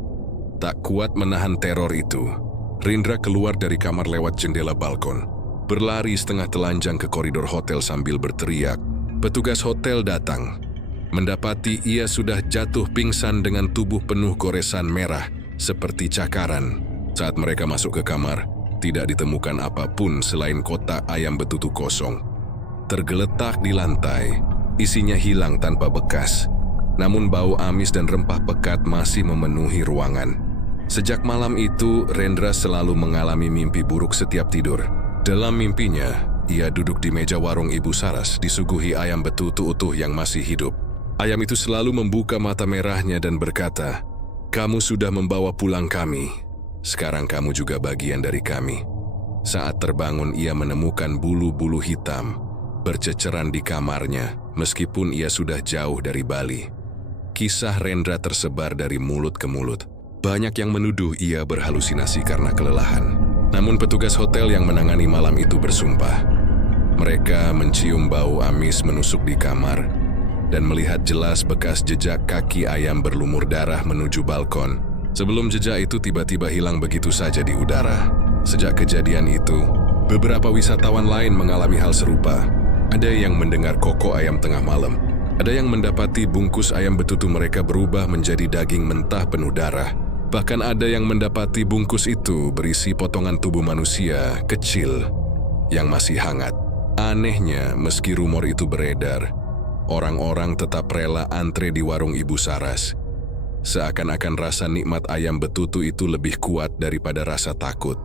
Tak kuat menahan teror itu, Rendra keluar dari kamar lewat jendela balkon, berlari setengah telanjang ke koridor hotel sambil berteriak. Petugas hotel datang, mendapati ia sudah jatuh pingsan dengan tubuh penuh goresan merah seperti cakaran. Saat mereka masuk ke kamar, tidak ditemukan apapun selain kotak ayam betutu kosong. Tergeletak di lantai, isinya hilang tanpa bekas. Namun bau amis dan rempah pekat masih memenuhi ruangan. Sejak malam itu, Rendra selalu mengalami mimpi buruk setiap tidur. Dalam mimpinya, ia duduk di meja warung Ibu Saras disuguhi ayam betutu utuh yang masih hidup. Ayam itu selalu membuka mata merahnya dan berkata, "Kamu sudah membawa pulang kami. Sekarang kamu juga bagian dari kami." Saat terbangun, ia menemukan bulu-bulu hitam berceceran di kamarnya, meskipun ia sudah jauh dari Bali. Kisah Rendra tersebar dari mulut ke mulut. Banyak yang menuduh ia berhalusinasi karena kelelahan. Namun petugas hotel yang menangani malam itu bersumpah. Mereka mencium bau amis menusuk di kamar dan melihat jelas bekas jejak kaki ayam berlumur darah menuju balkon. Sebelum jejak itu tiba-tiba hilang begitu saja di udara. Sejak kejadian itu, beberapa wisatawan lain mengalami hal serupa. Ada yang mendengar kokok ayam tengah malam. Ada yang mendapati bungkus ayam betutu mereka berubah menjadi daging mentah penuh darah. Bahkan ada yang mendapati bungkus itu berisi potongan tubuh manusia kecil yang masih hangat. Anehnya, meski rumor itu beredar, orang-orang tetap rela antre di warung Ibu Saras. Seakan-akan rasa nikmat ayam betutu itu lebih kuat daripada rasa takut.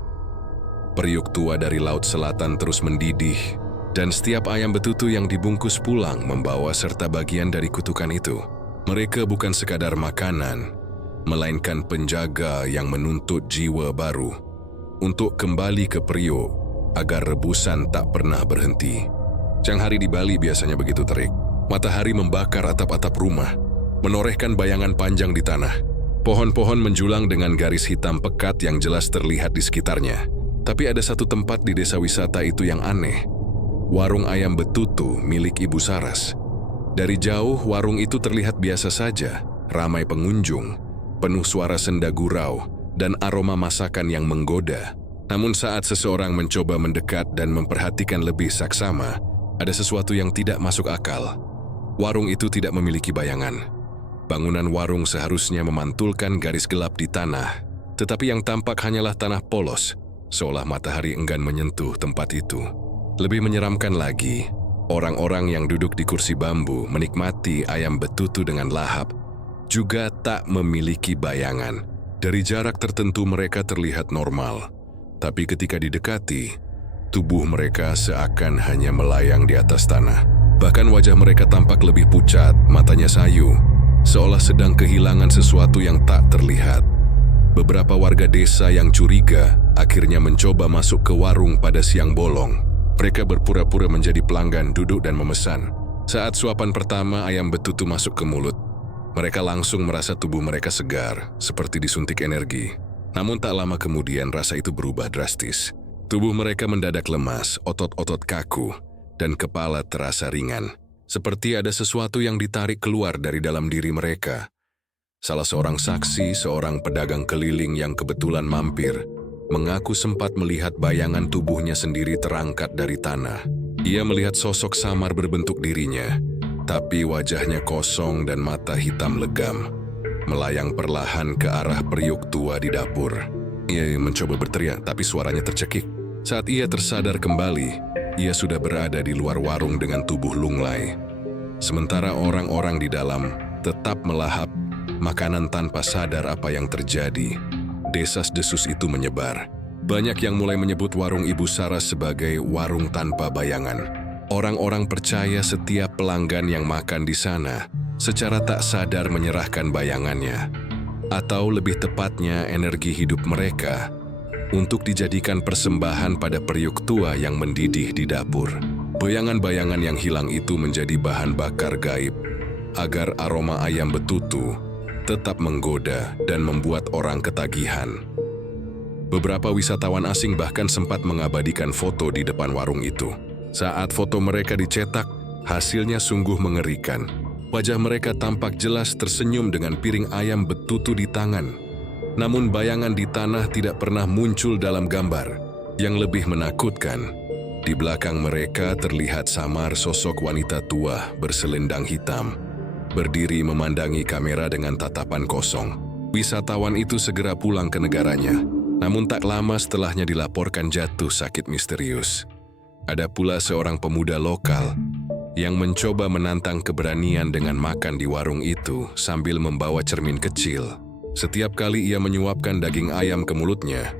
Periuk tua dari Laut Selatan terus mendidih, dan setiap ayam betutu yang dibungkus pulang membawa serta bagian dari kutukan itu. Mereka bukan sekadar makanan, melainkan penjaga yang menuntut jiwa baru untuk kembali ke periuk agar rebusan tak pernah berhenti. Siang hari di Bali biasanya begitu terik. Matahari membakar atap-atap rumah, menorehkan bayangan panjang di tanah. Pohon-pohon menjulang dengan garis hitam pekat yang jelas terlihat di sekitarnya. Tapi ada satu tempat di desa wisata itu yang aneh. Warung ayam betutu milik Ibu Saras. Dari jauh, warung itu terlihat biasa saja, ramai pengunjung, penuh suara senda gurau, dan aroma masakan yang menggoda. Namun saat seseorang mencoba mendekat dan memperhatikan lebih saksama, ada sesuatu yang tidak masuk akal. Warung itu tidak memiliki bayangan. Bangunan warung seharusnya memantulkan garis gelap di tanah, tetapi yang tampak hanyalah tanah polos, seolah matahari enggan menyentuh tempat itu. Lebih menyeramkan lagi, orang-orang yang duduk di kursi bambu menikmati ayam betutu dengan lahap, juga tak memiliki bayangan. Dari jarak tertentu mereka terlihat normal, tapi ketika didekati, tubuh mereka seakan hanya melayang di atas tanah. Bahkan wajah mereka tampak lebih pucat, matanya sayu, seolah sedang kehilangan sesuatu yang tak terlihat. Beberapa warga desa yang curiga akhirnya mencoba masuk ke warung pada siang bolong. Mereka berpura-pura menjadi pelanggan, duduk dan memesan. Saat suapan pertama ayam betutu masuk ke mulut, mereka langsung merasa tubuh mereka segar, seperti disuntik energi. Namun tak lama kemudian rasa itu berubah drastis. Tubuh mereka mendadak lemas, otot-otot kaku, dan kepala terasa ringan. Seperti ada sesuatu yang ditarik keluar dari dalam diri mereka. Salah seorang saksi, seorang pedagang keliling yang kebetulan mampir, mengaku sempat melihat bayangan tubuhnya sendiri terangkat dari tanah. Ia melihat sosok samar berbentuk dirinya, tapi wajahnya kosong dan mata hitam legam, melayang perlahan ke arah periuk tua di dapur. Ia mencoba berteriak, tapi suaranya tercekik. Saat ia tersadar kembali, ia sudah berada di luar warung dengan tubuh lunglai. Sementara orang-orang di dalam tetap melahap makanan tanpa sadar apa yang terjadi. Desas-desus itu menyebar. Banyak yang mulai menyebut warung Ibu Saras sebagai warung tanpa bayangan. Orang-orang percaya setiap pelanggan yang makan di sana secara tak sadar menyerahkan bayangannya, atau lebih tepatnya energi hidup mereka, untuk dijadikan persembahan pada periuk tua yang mendidih di dapur. Bayangan-bayangan yang hilang itu menjadi bahan bakar gaib, agar aroma ayam betutu tetap menggoda dan membuat orang ketagihan. Beberapa wisatawan asing bahkan sempat mengabadikan foto di depan warung itu. Saat foto mereka dicetak, hasilnya sungguh mengerikan. Wajah mereka tampak jelas tersenyum dengan piring ayam betutu di tangan. Namun bayangan di tanah tidak pernah muncul dalam gambar. Yang lebih menakutkan, di belakang mereka terlihat samar sosok wanita tua berselendang hitam, berdiri memandangi kamera dengan tatapan kosong. Wisatawan itu segera pulang ke negaranya, namun tak lama setelahnya dilaporkan jatuh sakit misterius. Ada pula seorang pemuda lokal yang mencoba menantang keberanian dengan makan di warung itu sambil membawa cermin kecil. Setiap kali ia menyuapkan daging ayam ke mulutnya,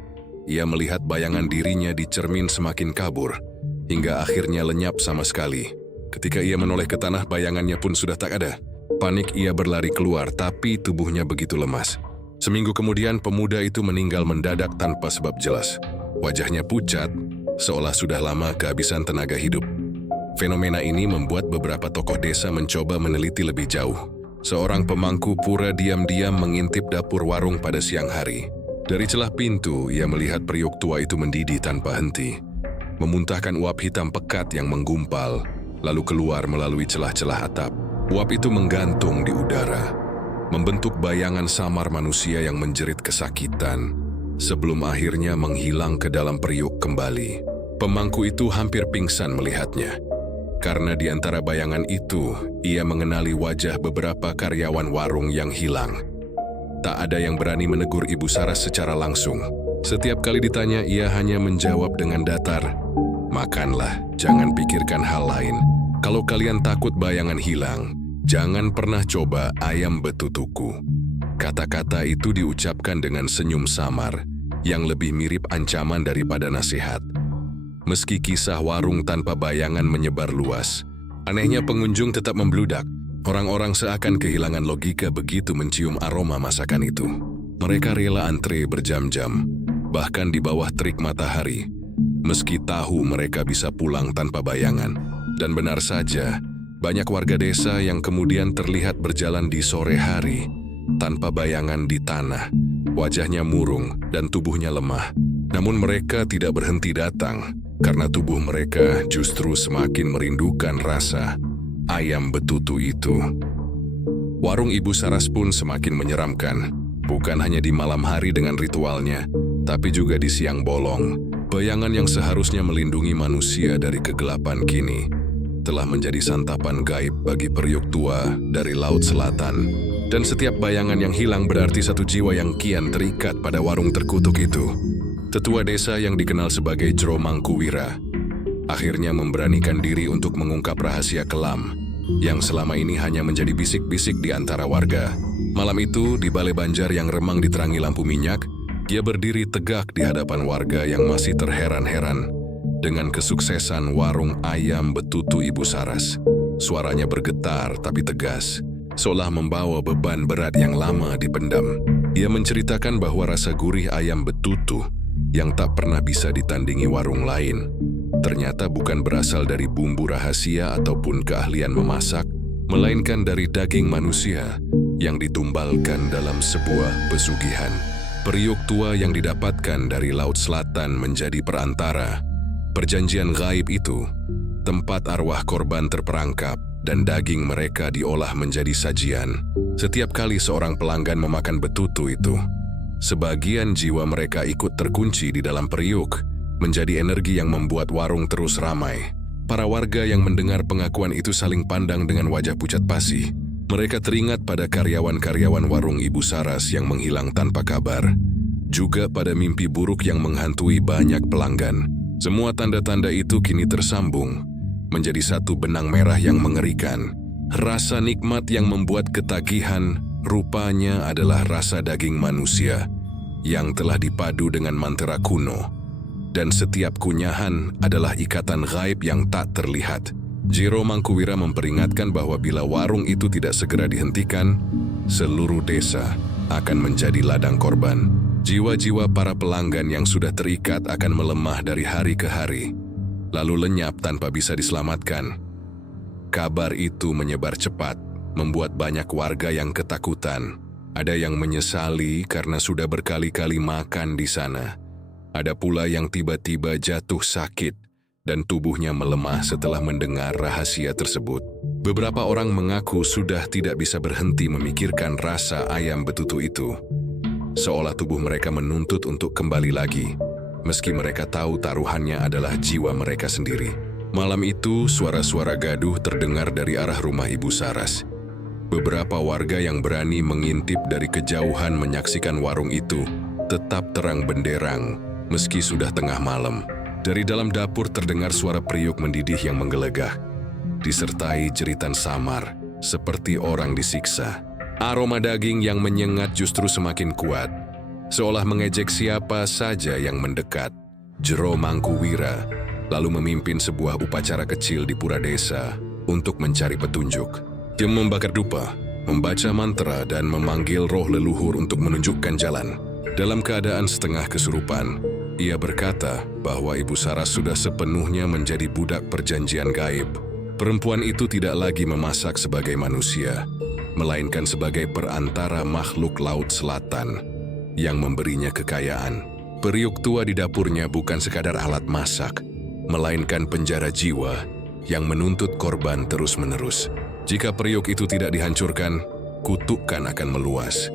ia melihat bayangan dirinya di cermin semakin kabur, hingga akhirnya lenyap sama sekali. Ketika ia menoleh ke tanah, bayangannya pun sudah tak ada. Panik ia berlari keluar, tapi tubuhnya begitu lemas. Seminggu kemudian, pemuda itu meninggal mendadak tanpa sebab jelas. Wajahnya pucat, seolah sudah lama kehabisan tenaga hidup. Fenomena ini membuat beberapa tokoh desa mencoba meneliti lebih jauh. Seorang pemangku pura diam-diam mengintip dapur warung pada siang hari. Dari celah pintu, ia melihat periuk tua itu mendidih tanpa henti, memuntahkan uap hitam pekat yang menggumpal, lalu keluar melalui celah-celah atap. Uap itu menggantung di udara, membentuk bayangan samar manusia yang menjerit kesakitan, sebelum akhirnya menghilang ke dalam periuk kembali. Pemangku itu hampir pingsan melihatnya, karena di antara bayangan itu, ia mengenali wajah beberapa karyawan warung yang hilang. Tak ada yang berani menegur Ibu Saras secara langsung. Setiap kali ditanya, ia hanya menjawab dengan datar, "Makanlah, jangan pikirkan hal lain. Kalau kalian takut bayangan hilang, jangan pernah coba ayam betutuku." Kata-kata itu diucapkan dengan senyum samar, yang lebih mirip ancaman daripada nasihat. Meski kisah warung tanpa bayangan menyebar luas, anehnya pengunjung tetap membludak. Orang-orang seakan kehilangan logika begitu mencium aroma masakan itu. Mereka rela antre berjam-jam, bahkan di bawah terik matahari, meski tahu mereka bisa pulang tanpa bayangan. Dan benar saja, banyak warga desa yang kemudian terlihat berjalan di sore hari, tanpa bayangan di tanah, wajahnya murung dan tubuhnya lemah. Namun mereka tidak berhenti datang, karena tubuh mereka justru semakin merindukan rasa ayam betutu itu. Warung Ibu Saras pun semakin menyeramkan, bukan hanya di malam hari dengan ritualnya, tapi juga di siang bolong. Bayangan yang seharusnya melindungi manusia dari kegelapan kini telah menjadi santapan gaib bagi periuk tua dari Laut Selatan. Dan setiap bayangan yang hilang berarti satu jiwa yang kian terikat pada warung terkutuk itu. Tetua desa yang dikenal sebagai Jero Mangkuwira akhirnya memberanikan diri untuk mengungkap rahasia kelam yang selama ini hanya menjadi bisik-bisik di antara warga. Malam itu, di balai banjar yang remang diterangi lampu minyak, dia berdiri tegak di hadapan warga yang masih terheran-heran dengan kesuksesan warung ayam betutu Ibu Saras. Suaranya bergetar tapi tegas, seolah membawa beban berat yang lama dipendam. Ia menceritakan bahwa rasa gurih ayam betutu yang tak pernah bisa ditandingi warung lain ternyata bukan berasal dari bumbu rahasia ataupun keahlian memasak, melainkan dari daging manusia yang ditumbalkan dalam sebuah pesugihan. Periuk tua yang didapatkan dari Laut Selatan menjadi perantara perjanjian gaib itu, tempat arwah korban terperangkap dan daging mereka diolah menjadi sajian. Setiap kali seorang pelanggan memakan betutu itu, sebagian jiwa mereka ikut terkunci di dalam periuk, menjadi energi yang membuat warung terus ramai. Para warga yang mendengar pengakuan itu saling pandang dengan wajah pucat pasi. Mereka teringat pada karyawan-karyawan warung Ibu Saras yang menghilang tanpa kabar, juga pada mimpi buruk yang menghantui banyak pelanggan. Semua tanda-tanda itu kini tersambung menjadi satu benang merah yang mengerikan. Rasa nikmat yang membuat ketagihan rupanya adalah rasa daging manusia yang telah dipadu dengan mantra kuno. Dan setiap kunyahan adalah ikatan gaib yang tak terlihat. Jero Mangkuwira memperingatkan bahwa bila warung itu tidak segera dihentikan, seluruh desa akan menjadi ladang korban. Jiwa-jiwa para pelanggan yang sudah terikat akan melemah dari hari ke hari, lalu lenyap tanpa bisa diselamatkan. Kabar itu menyebar cepat, membuat banyak warga yang ketakutan. Ada yang menyesali karena sudah berkali-kali makan di sana. Ada pula yang tiba-tiba jatuh sakit dan tubuhnya melemah setelah mendengar rahasia tersebut. Beberapa orang mengaku sudah tidak bisa berhenti memikirkan rasa ayam betutu itu, seolah tubuh mereka menuntut untuk kembali lagi, meski mereka tahu taruhannya adalah jiwa mereka sendiri. Malam itu, suara-suara gaduh terdengar dari arah rumah Ibu Saras. Beberapa warga yang berani mengintip dari kejauhan menyaksikan warung itu tetap terang benderang, meski sudah tengah malam. Dari dalam dapur terdengar suara periuk mendidih yang menggelegah, disertai jeritan samar, seperti orang disiksa. Aroma daging yang menyengat justru semakin kuat, seolah mengejek siapa saja yang mendekat. Jero Mangkuwira lalu memimpin sebuah upacara kecil di pura desa untuk mencari petunjuk. Dia membakar dupa, membaca mantra dan memanggil roh leluhur untuk menunjukkan jalan. Dalam keadaan setengah kesurupan, ia berkata bahwa Ibu Saras sudah sepenuhnya menjadi budak perjanjian gaib. Perempuan itu tidak lagi memasak sebagai manusia, melainkan sebagai perantara makhluk Laut Selatan yang memberinya kekayaan. Periuk tua di dapurnya bukan sekadar alat masak, melainkan penjara jiwa yang menuntut korban terus-menerus. Jika periuk itu tidak dihancurkan, kutukan akan meluas,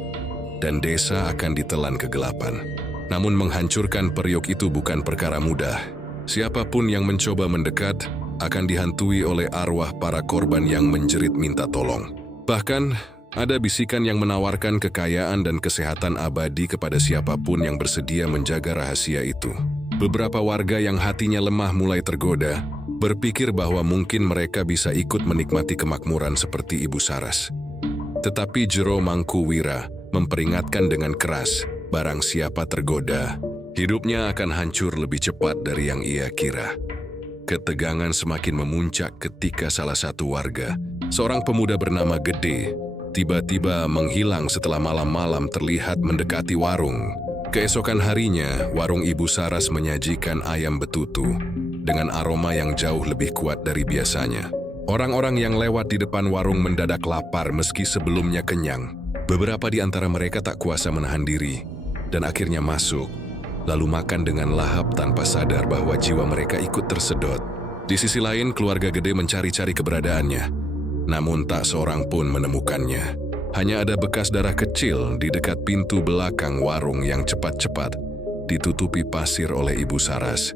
dan desa akan ditelan kegelapan. Namun menghancurkan periuk itu bukan perkara mudah. Siapapun yang mencoba mendekat akan dihantui oleh arwah para korban yang menjerit minta tolong. Bahkan, ada bisikan yang menawarkan kekayaan dan kesehatan abadi kepada siapapun yang bersedia menjaga rahasia itu. Beberapa warga yang hatinya lemah mulai tergoda, berpikir bahwa mungkin mereka bisa ikut menikmati kemakmuran seperti Ibu Saras. Tetapi Jero Mangkuwira memperingatkan dengan keras, barang siapa tergoda, hidupnya akan hancur lebih cepat dari yang ia kira. Ketegangan semakin memuncak ketika salah satu warga, seorang pemuda bernama Gede, tiba-tiba menghilang setelah malam-malam terlihat mendekati warung. Keesokan harinya, warung Ibu Saras menyajikan ayam betutu dengan aroma yang jauh lebih kuat dari biasanya. Orang-orang yang lewat di depan warung mendadak lapar meski sebelumnya kenyang. Beberapa di antara mereka tak kuasa menahan diri dan akhirnya masuk, lalu makan dengan lahap tanpa sadar bahwa jiwa mereka ikut tersedot. Di sisi lain, keluarga Gede mencari-cari keberadaannya, namun tak seorang pun menemukannya. Hanya ada bekas darah kecil di dekat pintu belakang warung yang cepat-cepat ditutupi pasir oleh Ibu Saras.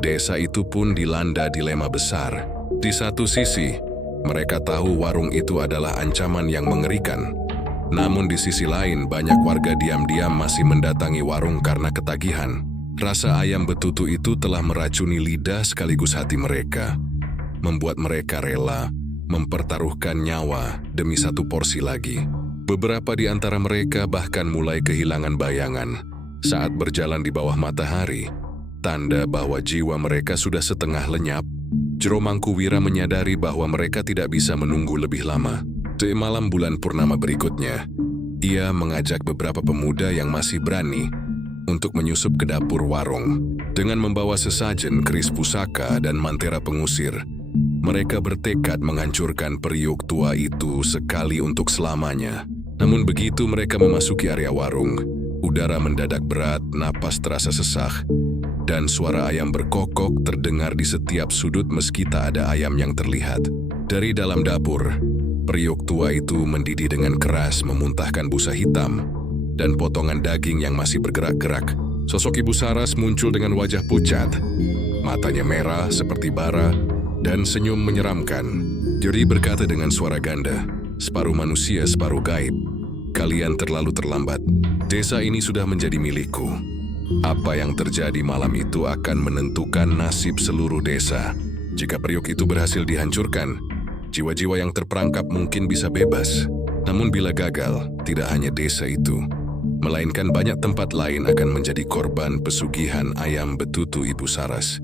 Desa itu pun dilanda dilema besar. Di satu sisi, mereka tahu warung itu adalah ancaman yang mengerikan. Namun di sisi lain, banyak warga diam-diam masih mendatangi warung karena ketagihan. Rasa ayam betutu itu telah meracuni lidah sekaligus hati mereka, membuat mereka rela mempertaruhkan nyawa demi satu porsi lagi. Beberapa di antara mereka bahkan mulai kehilangan bayangan saat berjalan di bawah matahari, tanda bahwa jiwa mereka sudah setengah lenyap. Jero Mangkuwira menyadari bahwa mereka tidak bisa menunggu lebih lama. Di malam bulan purnama berikutnya, ia mengajak beberapa pemuda yang masih berani untuk menyusup ke dapur warung. Dengan membawa sesajen keris pusaka dan mantera pengusir, mereka bertekad menghancurkan periuk tua itu sekali untuk selamanya. Namun begitu mereka memasuki area warung, udara mendadak berat, napas terasa sesak, dan suara ayam berkokok terdengar di setiap sudut meski tak ada ayam yang terlihat. Dari dalam dapur, periuk tua itu mendidih dengan keras memuntahkan busa hitam dan potongan daging yang masih bergerak-gerak. Sosok Ibu Saras muncul dengan wajah pucat, matanya merah seperti bara, dan senyum menyeramkan. Jeri berkata dengan suara ganda, separuh manusia, separuh gaib. Kalian terlalu terlambat. Desa ini sudah menjadi milikku. Apa yang terjadi malam itu akan menentukan nasib seluruh desa. Jika periuk itu berhasil dihancurkan, jiwa-jiwa yang terperangkap mungkin bisa bebas. Namun bila gagal, tidak hanya desa itu, melainkan banyak tempat lain akan menjadi korban pesugihan ayam betutu Ibu Saras.